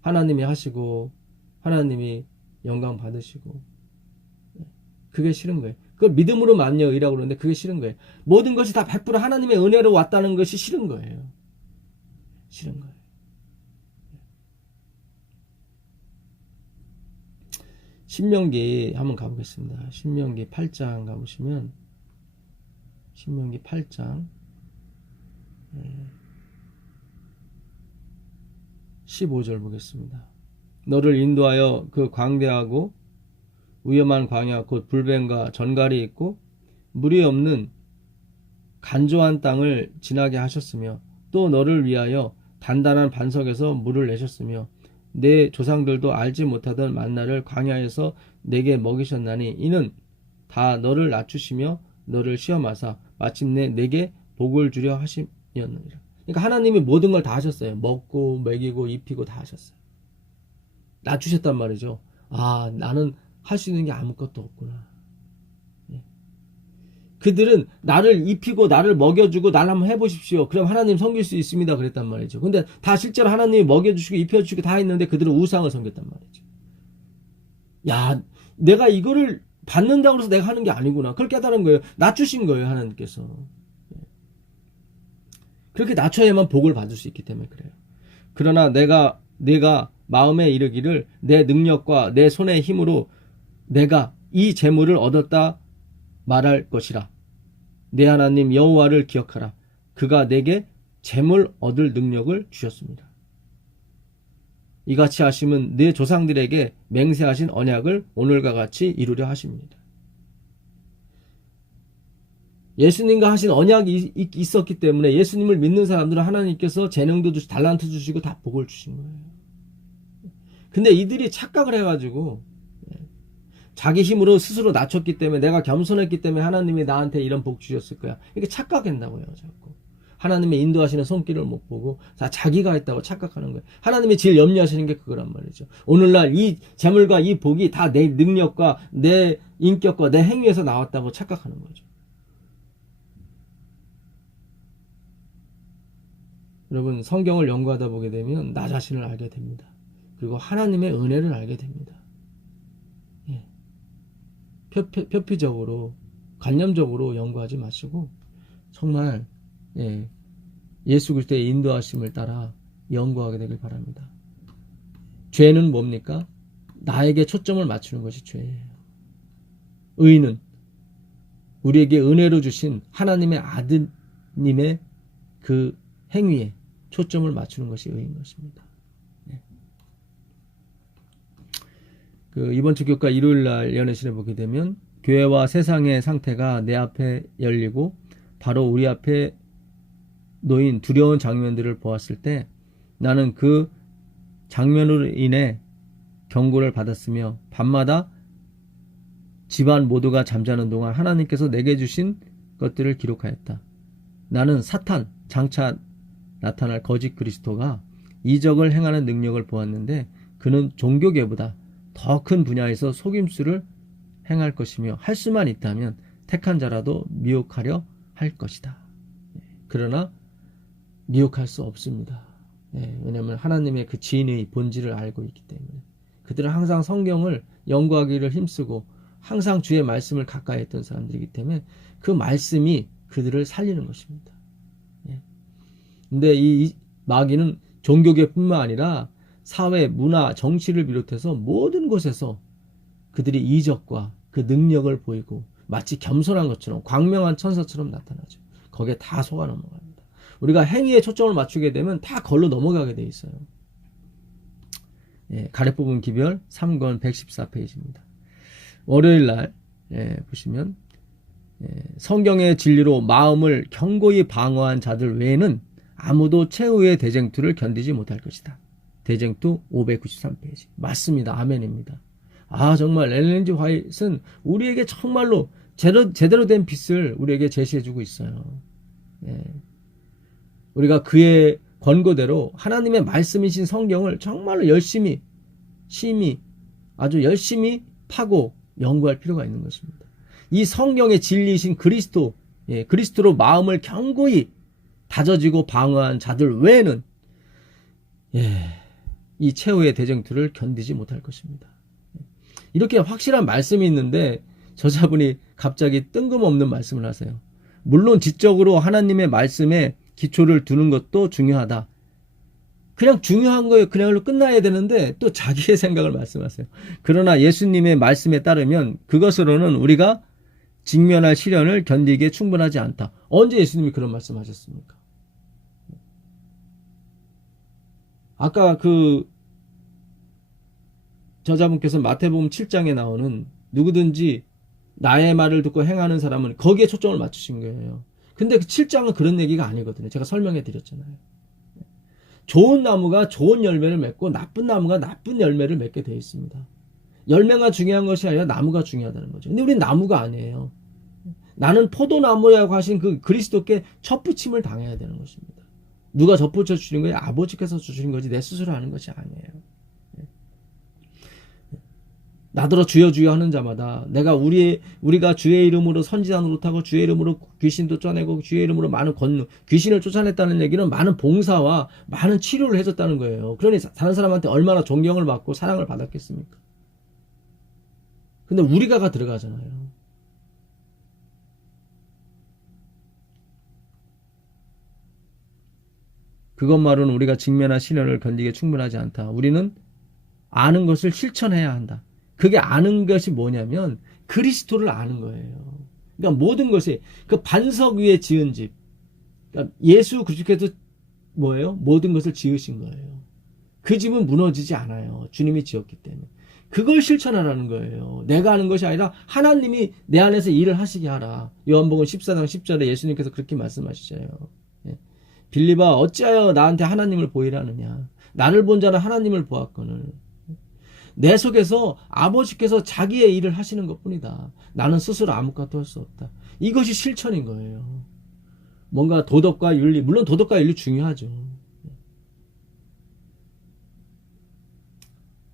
하나님이 하시고 하나님이 영광 받으시고 그게 싫은 거예요. 그걸 믿음으로 만녀 의라고 그러는데 그게 싫은 거예요. 모든 것이 다 100% 하나님의 은혜로 왔다는 것이 싫은 거예요. 싫은 거예요. 신명기 한번 가보겠습니다. 신명기 8장 가보시면 신명기 8장 15절 보겠습니다. 너를 인도하여 그 광대하고 위험한 광야 곧 불뱀과 전갈이 있고 물이 없는 간조한 땅을 지나게 하셨으며 또 너를 위하여 단단한 반석에서 물을 내셨으며 내 조상들도 알지 못하던 만나를 광야에서 내게 먹이셨나니 이는 다 너를 낮추시며 너를 시험하사 마침내 내게 복을 주려 하심이었느니라. 그러니까 하나님이 모든 걸 다 하셨어요. 먹고 먹이고 입히고 다 하셨어요. 낮추셨단 말이죠. 아, 나는 할 수 있는 게 아무것도 없구나. 그들은 나를 입히고 나를 먹여주고 나를 한번 해보십시오. 그럼 하나님 섬길 수 있습니다. 그랬단 말이죠. 근데 다 실제로 하나님이 먹여주시고 입혀주시고 다 했는데 그들은 우상을 섬겼단 말이죠. 야, 내가 이거를 받는다고 해서 내가 하는 게 아니구나. 그걸 깨달은 거예요. 낮추신 거예요. 하나님께서. 그렇게 낮춰야만 복을 받을 수 있기 때문에 그래요. 그러나 내가 마음에 이르기를 내 능력과 내 손의 힘으로 내가 이 재물을 얻었다 말할 것이라. 내 하나님 여호와를 기억하라. 그가 내게 재물 얻을 능력을 주셨습니다. 이같이 하심은 내 조상들에게 맹세하신 언약을 오늘과 같이 이루려 하십니다. 예수님과 하신 언약이 있었기 때문에 예수님을 믿는 사람들은 하나님께서 재능도 주시고 달란트 주시고 다 복을 주신 거예요. 근데 이들이 착각을 해가지고 자기 힘으로 스스로 낮췄기 때문에 내가 겸손했기 때문에 하나님이 나한테 이런 복 주셨을 거야. 이렇게 착각했다고요. 자꾸. 하나님의 인도하시는 손길을 못 보고 다 자기가 했다고 착각하는 거예요. 하나님이 제일 염려하시는 게 그거란 말이죠. 오늘날 이 재물과 이 복이 다 내 능력과 내 인격과 내 행위에서 나왔다고 착각하는 거죠. 여러분, 성경을 연구하다 보게 되면 나 자신을 알게 됩니다. 그리고 하나님의 은혜를 알게 됩니다. 표피적으로 관념적으로 연구하지 마시고 정말 예수 그리스도의 인도하심을 따라 연구하게 되길 바랍니다. 죄는 뭡니까? 나에게 초점을 맞추는 것이 죄예요. 의는 우리에게 은혜로 주신 하나님의 아드님의 그 행위에 초점을 맞추는 것이 의인 것입니다. 이번 주 교과 일요일날 연회신에 보게 되면 교회와 세상의 상태가 내 앞에 열리고 바로 우리 앞에 놓인 두려운 장면들을 보았을 때 나는 그 장면으로 인해 경고를 받았으며 밤마다 집안 모두가 잠자는 동안 하나님께서 내게 주신 것들을 기록하였다. 나는 사탄, 장차 나타날 거짓 그리스도가 이적을 행하는 능력을 보았는데 그는 종교계보다 더 큰 분야에서 속임수를 행할 것이며 할 수만 있다면 택한 자라도 미혹하려 할 것이다. 그러나 미혹할 수 없습니다. 왜냐하면 하나님의 그 진의 본질을 알고 있기 때문에 그들은 항상 성경을 연구하기를 힘쓰고 항상 주의 말씀을 가까이 했던 사람들이기 때문에 그 말씀이 그들을 살리는 것입니다. 근데 이 마귀는 종교계뿐만 아니라 사회, 문화, 정치를 비롯해서 모든 곳에서 그들이 이적과 그 능력을 보이고 마치 겸손한 것처럼 광명한 천사처럼 나타나죠. 거기에 다 속아 넘어갑니다. 우리가 행위에 초점을 맞추게 되면 다 걸로 넘어가게 돼 있어요. 가래뽑은 기별 3권 114페이지입니다. 월요일날 보시면 성경의 진리로 마음을 견고히 방어한 자들 외에는 아무도 최후의 대쟁투를 견디지 못할 것이다. 대쟁투 593페이지. 맞습니다. 아멘입니다. 정말 엘렌 지 화이트는 우리에게 정말로 제대로 된 빛을 우리에게 제시해주고 있어요. 우리가 그의 권고대로 하나님의 말씀이신 성경을 정말로 열심히 아주 열심히 파고 연구할 필요가 있는 것입니다. 이 성경의 진리이신 그리스도, 그리스도로 마음을 견고히 다져지고 방어한 자들 외에는 이 최후의 대쟁투를 견디지 못할 것입니다. 이렇게 확실한 말씀이 있는데 저자분이 갑자기 뜬금없는 말씀을 하세요. 물론 지적으로 하나님의 말씀에 기초를 두는 것도 중요하다. 그냥 중요한 거에 그냥로 끝나야 되는데 또 자기의 생각을 말씀하세요. 그러나 예수님의 말씀에 따르면 그것으로는 우리가 직면할 시련을 견디기에 충분하지 않다. 언제 예수님이 그런 말씀하셨습니까? 아까 그 저자분께서 마태복음 7장에 나오는 누구든지 나의 말을 듣고 행하는 사람은 거기에 초점을 맞추신 거예요. 근데 그 7장은 그런 얘기가 아니거든요. 제가 설명해 드렸잖아요. 좋은 나무가 좋은 열매를 맺고 나쁜 나무가 나쁜 열매를 맺게 되어 있습니다. 열매가 중요한 것이 아니라 나무가 중요하다는 거죠. 근데 우린 나무가 아니에요. 나는 포도나무라고 하신 그 그리스도께 첫부침을 당해야 되는 것입니다. 누가 덧붙여 주시는 거예요? 아버지께서 주시는 거지 내 스스로 하는 것이 아니에요. 나더러 주여 주여 하는 자마다 내가 우리가 주의 이름으로 선지자 노릇하고 주의 이름으로 귀신도 쫓아내고 주의 이름으로 많은 귀신을 쫓아냈다는 얘기는 많은 봉사와 많은 치료를 해줬다는 거예요. 그러니 다른 사람한테 얼마나 존경을 받고 사랑을 받았겠습니까? 근데 우리가 들어가잖아요. 그것만으로는 우리가 직면한 시련을 견디기에 충분하지 않다. 우리는 아는 것을 실천해야 한다. 그게 아는 것이 뭐냐면 그리스도를 아는 거예요. 그러니까 모든 것이 그 반석 위에 지은 집. 그러니까 예수 그리스도께서 뭐예요? 모든 것을 지으신 거예요. 그 집은 무너지지 않아요. 주님이 지었기 때문에. 그걸 실천하라는 거예요. 내가 하는 것이 아니라 하나님이 내 안에서 일을 하시게 하라. 요한복음 14장 10절에 예수님께서 그렇게 말씀하시잖아요. 빌립아 어찌하여 나한테 하나님을 보이라느냐. 나를 본 자는 하나님을 보았거늘. 내 속에서 아버지께서 자기의 일을 하시는 것뿐이다. 나는 스스로 아무것도 할 수 없다. 이것이 실천인 거예요. 뭔가 도덕과 윤리, 물론 도덕과 윤리 중요하죠.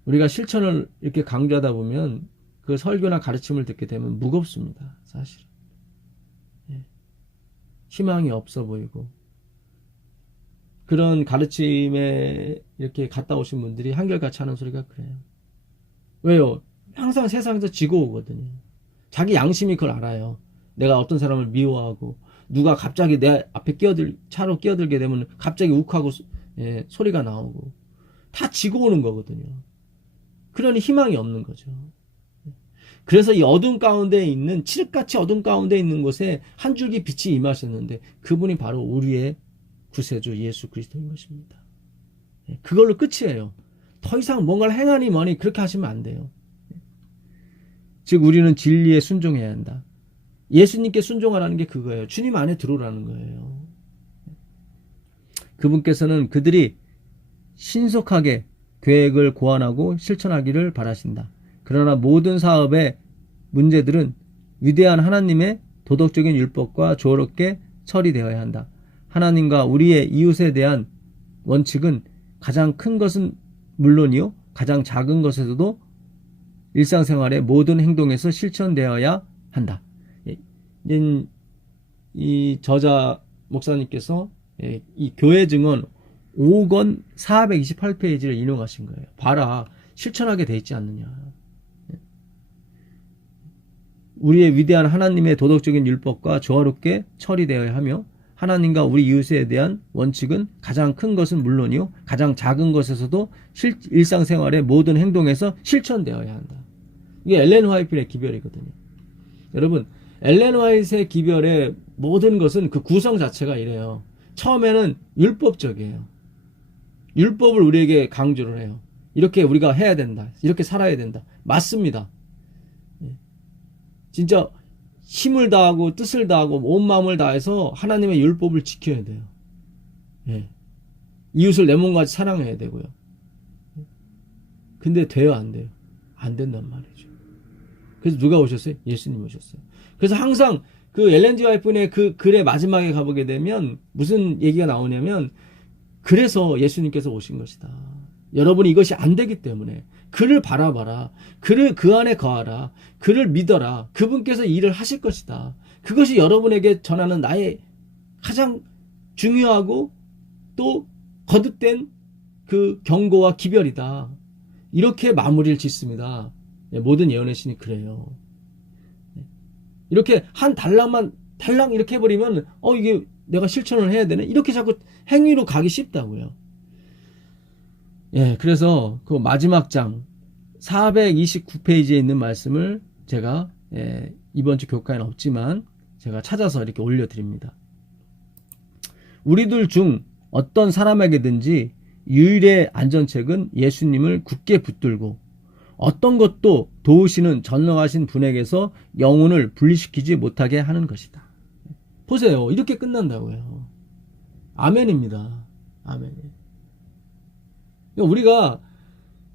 우리가 실천을 이렇게 강조하다 보면 그 설교나 가르침을 듣게 되면 무겁습니다. 사실은. 희망이 없어 보이고 그런 가르침에 이렇게 갔다 오신 분들이 한결같이 하는 소리가 그래요. 왜요? 항상 세상에서 지고 오거든요. 자기 양심이 그걸 알아요. 내가 어떤 사람을 미워하고 누가 갑자기 내 앞에 차로 끼어들게 되면 갑자기 욱하고 소리가 나오고 다 지고 오는 거거든요. 그러니 희망이 없는 거죠. 그래서 이 어둠 가운데 있는 칠흑같이 어둠 가운데 있는 곳에 한 줄기 빛이 임하셨는데 그분이 바로 우리의 구세주 예수 그리스도인 것입니다. 그걸로 끝이에요. 더 이상 뭔가를 행하니 뭐니 그렇게 하시면 안 돼요. 즉 우리는 진리에 순종해야 한다. 예수님께 순종하라는 게 그거예요. 주님 안에 들어오라는 거예요. 그분께서는 그들이 신속하게 계획을 고안하고 실천하기를 바라신다. 그러나 모든 사업의 문제들은 위대한 하나님의 도덕적인 율법과 조화롭게 처리되어야 한다. 하나님과 우리의 이웃에 대한 원칙은 가장 큰 것은 물론이요, 가장 작은 것에서도 일상생활의 모든 행동에서 실천되어야 한다. 이 저자 목사님께서 이 교회 증언 5권 428페이지를 인용하신 거예요. 봐라, 실천하게 돼 있지 않느냐. 우리의 위대한 하나님의 도덕적인 율법과 조화롭게 처리되어야 하며 하나님과 우리 이웃에 대한 원칙은 가장 큰 것은 물론이요, 가장 작은 것에서도 일상생활의 모든 행동에서 실천되어야 한다. 이게 엘렌 화이트의 기별이거든요. 여러분, 엘렌 화이트의 기별의 모든 것은 그 구성 자체가 이래요. 처음에는 율법적이에요. 율법을 우리에게 강조를 해요. 이렇게 우리가 해야 된다. 이렇게 살아야 된다. 맞습니다. 진짜 힘을 다하고 뜻을 다하고 온 마음을 다해서 하나님의 율법을 지켜야 돼요. 이웃을 내 몸같이 사랑해야 되고요. 근데 돼요, 안 돼요? 안 된단 말이죠. 그래서 누가 오셨어요? 예수님 오셨어요. 그래서 항상 그 엘렌 G 화이트의 그 글의 마지막에 가보게 되면 무슨 얘기가 나오냐면, 그래서 예수님께서 오신 것이다. 여러분이 이것이 안 되기 때문에 그를 바라봐라. 그를 그 안에 거하라. 그를 믿어라. 그분께서 일을 하실 것이다. 그것이 여러분에게 전하는 나의 가장 중요하고 또 거듭된 그 경고와 기별이다. 이렇게 마무리를 짓습니다. 모든 예언의 신이 그래요. 이렇게 한 달랑만 달랑 이렇게 해버리면 이게 내가 실천을 해야 되네. 이렇게 자꾸 행위로 가기 쉽다고요. 그래서 그 마지막 장 429페이지에 있는 말씀을 제가 이번 주 교과에는 없지만 제가 찾아서 이렇게 올려드립니다. 우리들 중 어떤 사람에게든지 유일의 안전책은 예수님을 굳게 붙들고 어떤 것도 도우시는 전능하신 분에게서 영혼을 분리시키지 못하게 하는 것이다. 보세요. 이렇게 끝난다고요. 아멘입니다. 아멘. 우리가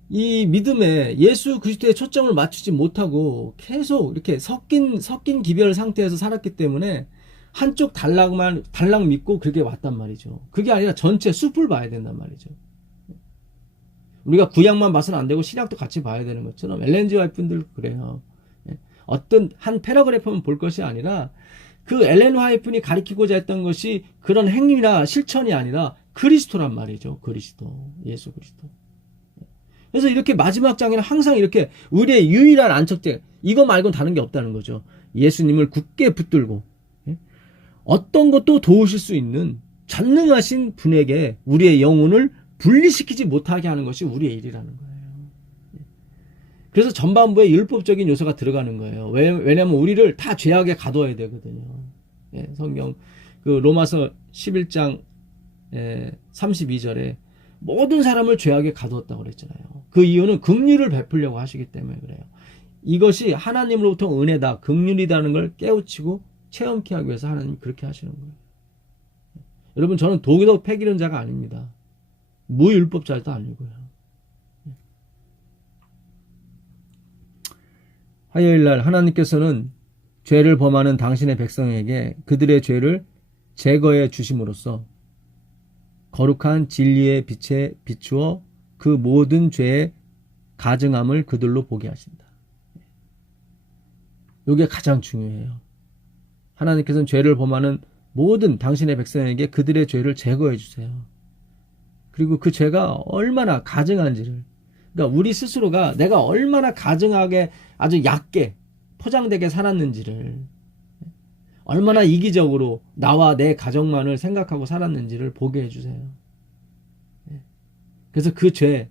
이 믿음에 예수 그리스도의 초점을 맞추지 못하고 계속 이렇게 섞인 기별 상태에서 살았기 때문에 한쪽 달랑 믿고 그렇게 왔단 말이죠. 그게 아니라 전체 숲을 봐야 된단 말이죠. 우리가 구약만 봐서는 안 되고 신약도 같이 봐야 되는 것처럼 엘렌 지 화이트 분들 그래요. 어떤 한 패러그래프만 볼 것이 아니라 그 엘렌 화이트분이 가리키고자 했던 것이 그런 행위나 실천이 아니라 그리스도란 말이죠. 그리스도, 예수 그리스도. 그래서 이렇게 마지막 장에는 항상 이렇게 우리의 유일한 안척제, 이거 말고는 다른 게 없다는 거죠. 예수님을 굳게 붙들고 어떤 것도 도우실 수 있는 전능하신 분에게 우리의 영혼을 분리시키지 못하게 하는 것이 우리의 일이라는 거예요. 그래서 전반부에 율법적인 요소가 들어가는 거예요. 왜냐하면 우리를 다 죄악에 가둬야 되거든요. 성경 그 로마서 11장 32절에 모든 사람을 죄악에 가두었다고 그랬잖아요. 그 이유는 긍휼을 베풀려고 하시기 때문에 그래요. 이것이 하나님으로부터 은혜다, 긍휼이라는 걸 깨우치고 체험케 하기 위해서 하나님이 그렇게 하시는 거예요. 여러분, 저는 도덕 폐기는 자가 아닙니다. 무율법자도 아니고요. 화요일날 하나님께서는 죄를 범하는 당신의 백성에게 그들의 죄를 제거해 주심으로써 거룩한 진리의 빛에 비추어 그 모든 죄의 가증함을 그들로 보게 하신다. 이게 가장 중요해요. 하나님께서는 죄를 범하는 모든 당신의 백성에게 그들의 죄를 제거해 주세요. 그리고 그 죄가 얼마나 가증한지를, 그러니까 우리 스스로가 내가 얼마나 가증하게 아주 얕게 포장되게 살았는지를, 얼마나 이기적으로 나와 내 가정만을 생각하고 살았는지를 보게 해주세요. 그래서 그 죄,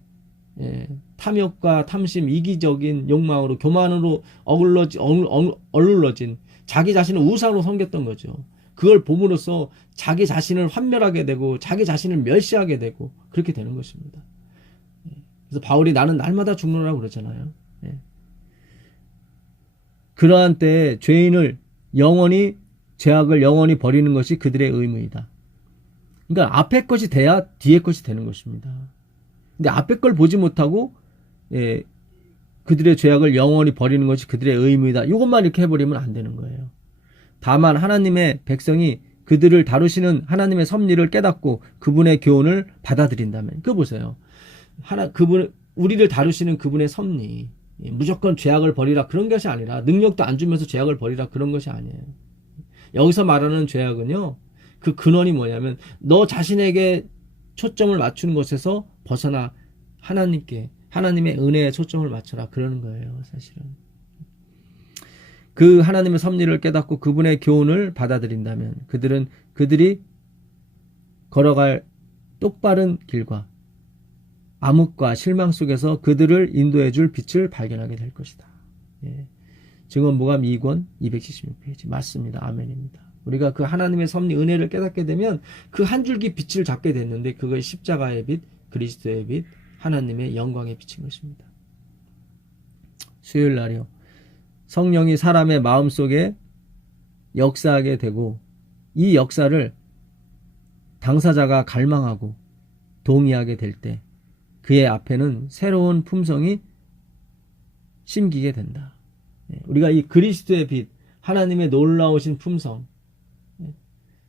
탐욕과 탐심, 이기적인 욕망으로, 교만으로 어눌러진 자기 자신을 우상으로 섬겼던 거죠. 그걸 봄으로써 자기 자신을 환멸하게 되고 자기 자신을 멸시하게 되고 그렇게 되는 것입니다. 그래서 바울이 나는 날마다 죽노라고 그러잖아요. 그러한 때에 죄악을 영원히 버리는 것이 그들의 의무이다. 그러니까 앞에 것이 돼야 뒤에 것이 되는 것입니다. 근데 앞에 걸 보지 못하고 그들의 죄악을 영원히 버리는 것이 그들의 의무이다. 이것만 이렇게 해버리면 안 되는 거예요. 다만 하나님의 백성이 그들을 다루시는 하나님의 섭리를 깨닫고 그분의 교훈을 받아들인다면, 그거 보세요. 우리를 다루시는 그분의 섭리, 무조건 죄악을 버리라 그런 것이 아니라, 능력도 안 주면서 죄악을 버리라 그런 것이 아니에요. 여기서 말하는 죄악은요, 그 근원이 뭐냐면 너 자신에게 초점을 맞추는 것에서 벗어나 하나님의 은혜에 초점을 맞춰라 그러는 거예요. 사실은 그 하나님의 섭리를 깨닫고 그분의 교훈을 받아들인다면 그들이 걸어갈 똑바른 길과 암흑과 실망 속에서 그들을 인도해 줄 빛을 발견하게 될 것이다. 증언보감 2권 276페이지 맞습니다. 아멘입니다. 우리가 그 하나님의 섭리 은혜를 깨닫게 되면 그 한 줄기 빛을 잡게 됐는데, 그것이 십자가의 빛, 그리스도의 빛, 하나님의 영광의 빛인 것입니다. 수요일 날이요, 성령이 사람의 마음속에 역사하게 되고 이 역사를 당사자가 갈망하고 동의하게 될 때 그의 앞에는 새로운 품성이 심기게 된다. 우리가 이 그리스도의 빛, 하나님의 놀라우신 품성,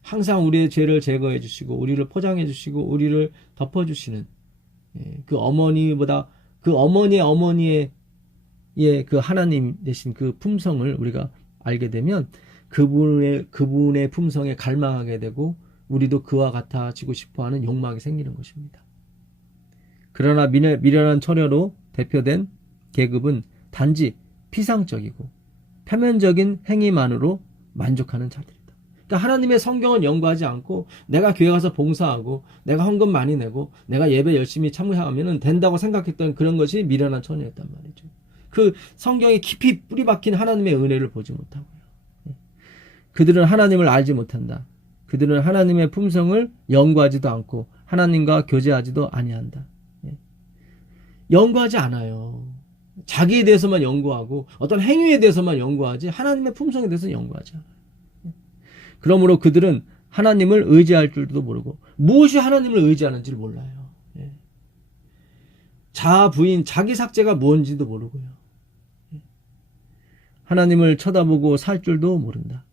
항상 우리의 죄를 제거해 주시고 우리를 포장해 주시고 우리를 덮어 주시는 그 어머니보다 그 어머니의 그 하나님 되신 그 품성을 우리가 알게 되면 그분의 품성에 갈망하게 되고 우리도 그와 같아지고 싶어하는 욕망이 생기는 것입니다. 그러나 미련한 처녀로 대표된 계급은 단지 피상적이고 표면적인 행위만으로 만족하는 자들이다. 그러니까 하나님의 성경은 연구하지 않고 내가 교회 가서 봉사하고 내가 헌금 많이 내고 내가 예배 열심히 참여하면 된다고 생각했던 그런 것이 미련한 처녀였단 말이죠. 그 성경에 깊이 뿌리 박힌 하나님의 은혜를 보지 못하고요. 그들은 하나님을 알지 못한다. 그들은 하나님의 품성을 연구하지도 않고 하나님과 교제하지도 아니한다. 연구하지 않아요. 자기에 대해서만 연구하고 어떤 행위에 대해서만 연구하지 하나님의 품성에 대해서 연구하지 않아요. 그러므로 그들은 하나님을 의지할 줄도 모르고 무엇이 하나님을 의지하는지를 몰라요. 자아 부인, 자기 삭제가 뭔지도 모르고요. 하나님을 쳐다보고 살 줄도 모른다.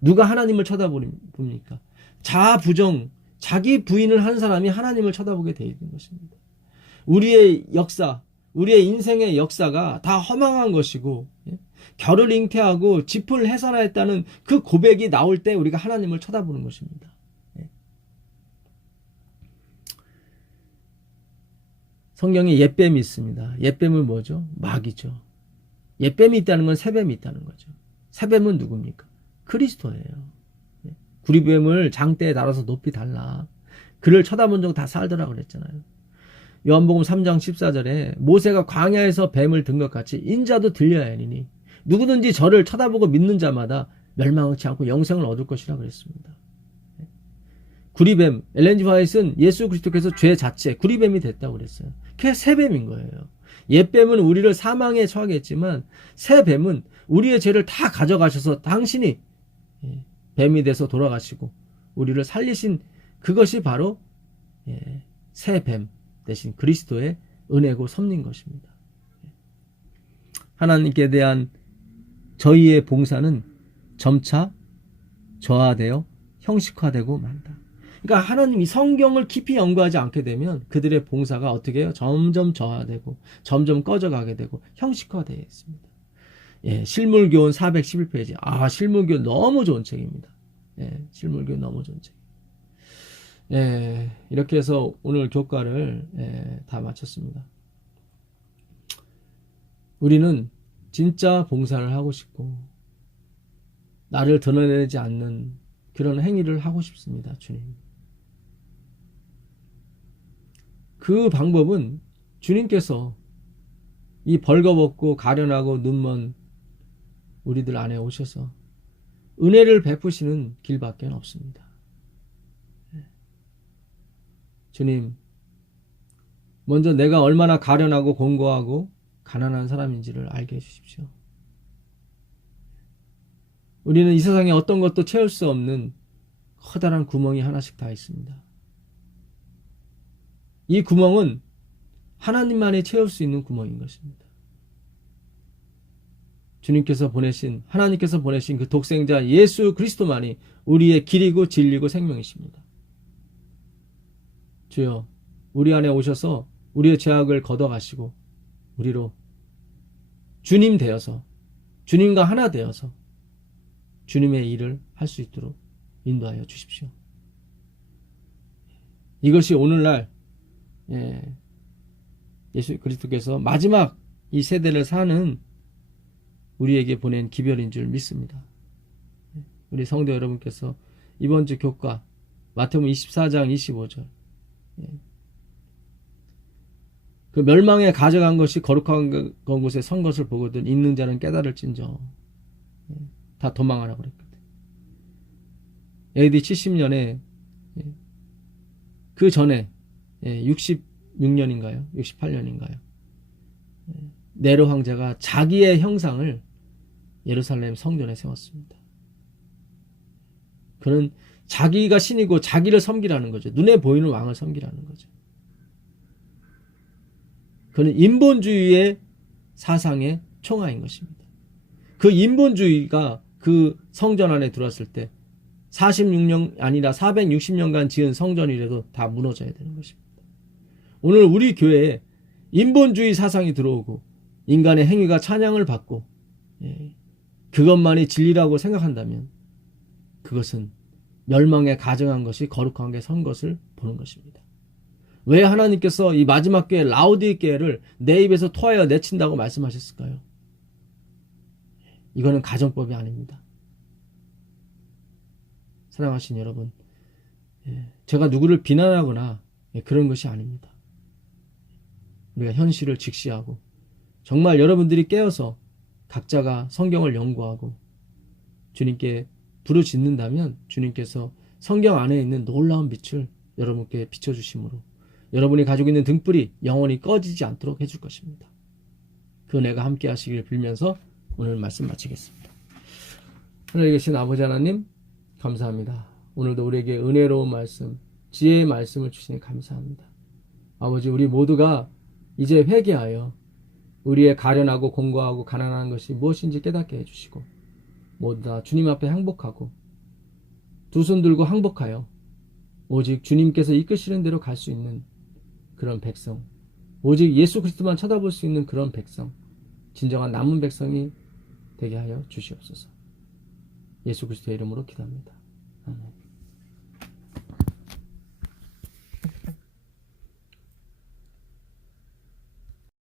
누가 하나님을 쳐다봅니까? 자아 부정, 자기 부인을 한 사람이 하나님을 쳐다보게 되어 있는 것입니다. 우리의 역사, 우리의 인생의 역사가 다 허망한 것이고 결을 잉태하고 짚을 해산하였다는 그 고백이 나올 때 우리가 하나님을 쳐다보는 것입니다. 성경에 옛뱀이 있습니다. 옛뱀은 뭐죠? 마귀죠. 옛뱀이 있다는 건 새뱀이 있다는 거죠. 새뱀은 누굽니까? 그리스도예요. 구리뱀을 장대에 달아서 높이 달라. 그를 쳐다본 적 다 살더라 그랬잖아요. 요한복음 3장 14절에 모세가 광야에서 뱀을 든 것 같이 인자도 들려야 하니니 누구든지 저를 쳐다보고 믿는 자마다 멸망치 않고 영생을 얻을 것이라 그랬습니다. 구리뱀, 엘렌 지 화이트는 예수 그리스도께서 죄 자체, 구리뱀이 됐다고 그랬어요. 그게 새뱀인 거예요. 옛뱀은 우리를 사망에 처하게 했지만 새뱀은 우리의 죄를 다 가져가셔서 당신이 뱀이 돼서 돌아가시고 우리를 살리신 그것이 바로 새뱀 대신 그리스도의 은혜고 섭리인 것입니다. 하나님께 대한 저희의 봉사는 점차 저하되어 형식화되고 만다. 그러니까 하나님 이 성경을 깊이 연구하지 않게 되면 그들의 봉사가 어떻게 해요? 점점 저하되고 점점 꺼져가게 되고 형식화되어 있습니다. 실물교훈 411페이지. 실물교훈 너무 좋은 책입니다. 실물교훈 너무 좋은 책. 이렇게 해서 오늘 교과를 다 마쳤습니다. 우리는 진짜 봉사를 하고 싶고 나를 드러내지 않는 그런 행위를 하고 싶습니다. 주님. 그 방법은 주님께서 이 벌거벗고 가련하고 눈먼 우리들 안에 오셔서 은혜를 베푸시는 길밖에 없습니다. 주님, 먼저 내가 얼마나 가련하고 공고하고 가난한 사람인지를 알게 해주십시오. 우리는 이 세상에 어떤 것도 채울 수 없는 커다란 구멍이 하나씩 다 있습니다. 이 구멍은 하나님만이 채울 수 있는 구멍인 것입니다. 하나님께서 보내신 그 독생자 예수 그리스도만이 우리의 길이고 진리고 생명이십니다. 주여, 우리 안에 오셔서 우리의 죄악을 걷어가시고 우리로 주님 되어서 주님과 하나 되어서 주님의 일을 할 수 있도록 인도하여 주십시오. 이것이 오늘날 예수 그리스도께서 마지막 이 세대를 사는 우리에게 보낸 기별인 줄 믿습니다. 우리 성도 여러분께서 이번 주 교과 마태복음 24장 25절 그 멸망에 가져간 것이 거룩한 곳에 선 것을 보거든 있는 자는 깨달을진저 다 도망하라고 그랬거든. AD 70년에 그 전에 66년인가요? 68년인가요? 네로 황제가 자기의 형상을 예루살렘 성전에 세웠습니다. 그는 자기가 신이고 자기를 섬기라는 거죠. 눈에 보이는 왕을 섬기라는 거죠. 그는 인본주의의 사상의 총화인 것입니다. 그 인본주의가 그 성전 안에 들어왔을 때 46년 아니라 460년간 지은 성전이라도 다 무너져야 되는 것입니다. 오늘 우리 교회에 인본주의 사상이 들어오고 인간의 행위가 찬양을 받고 그것만이 진리라고 생각한다면 그것은 멸망에 가정한 것이 거룩한 게 선 것을 보는 것입니다. 왜 하나님께서 이 마지막 교회 라오디게를 내 입에서 토하여 내친다고 말씀하셨을까요? 이거는 가정법이 아닙니다. 사랑하신 여러분, 제가 누구를 비난하거나 그런 것이 아닙니다. 우리가 현실을 직시하고 정말 여러분들이 깨어서 각자가 성경을 연구하고 주님께 부르짖는다면 주님께서 성경 안에 있는 놀라운 빛을 여러분께 비춰주심으로 여러분이 가지고 있는 등불이 영원히 꺼지지 않도록 해줄 것입니다. 그 은혜가 함께 하시길 빌면서 오늘 말씀 마치겠습니다. 하늘에 계신 아버지 하나님 감사합니다. 오늘도 우리에게 은혜로운 말씀, 지혜의 말씀을 주시니 감사합니다. 아버지, 우리 모두가 이제 회개하여 우리의 가련하고 공고하고 가난한 것이 무엇인지 깨닫게 해주시고 모두 다 주님 앞에 항복하고 두 손 들고 항복하여 오직 주님께서 이끄시는 대로 갈 수 있는 그런 백성, 오직 예수 그리스도만 쳐다볼 수 있는 그런 백성, 진정한 남은 백성이 되게 하여 주시옵소서. 예수 그리스도의 이름으로 기도합니다.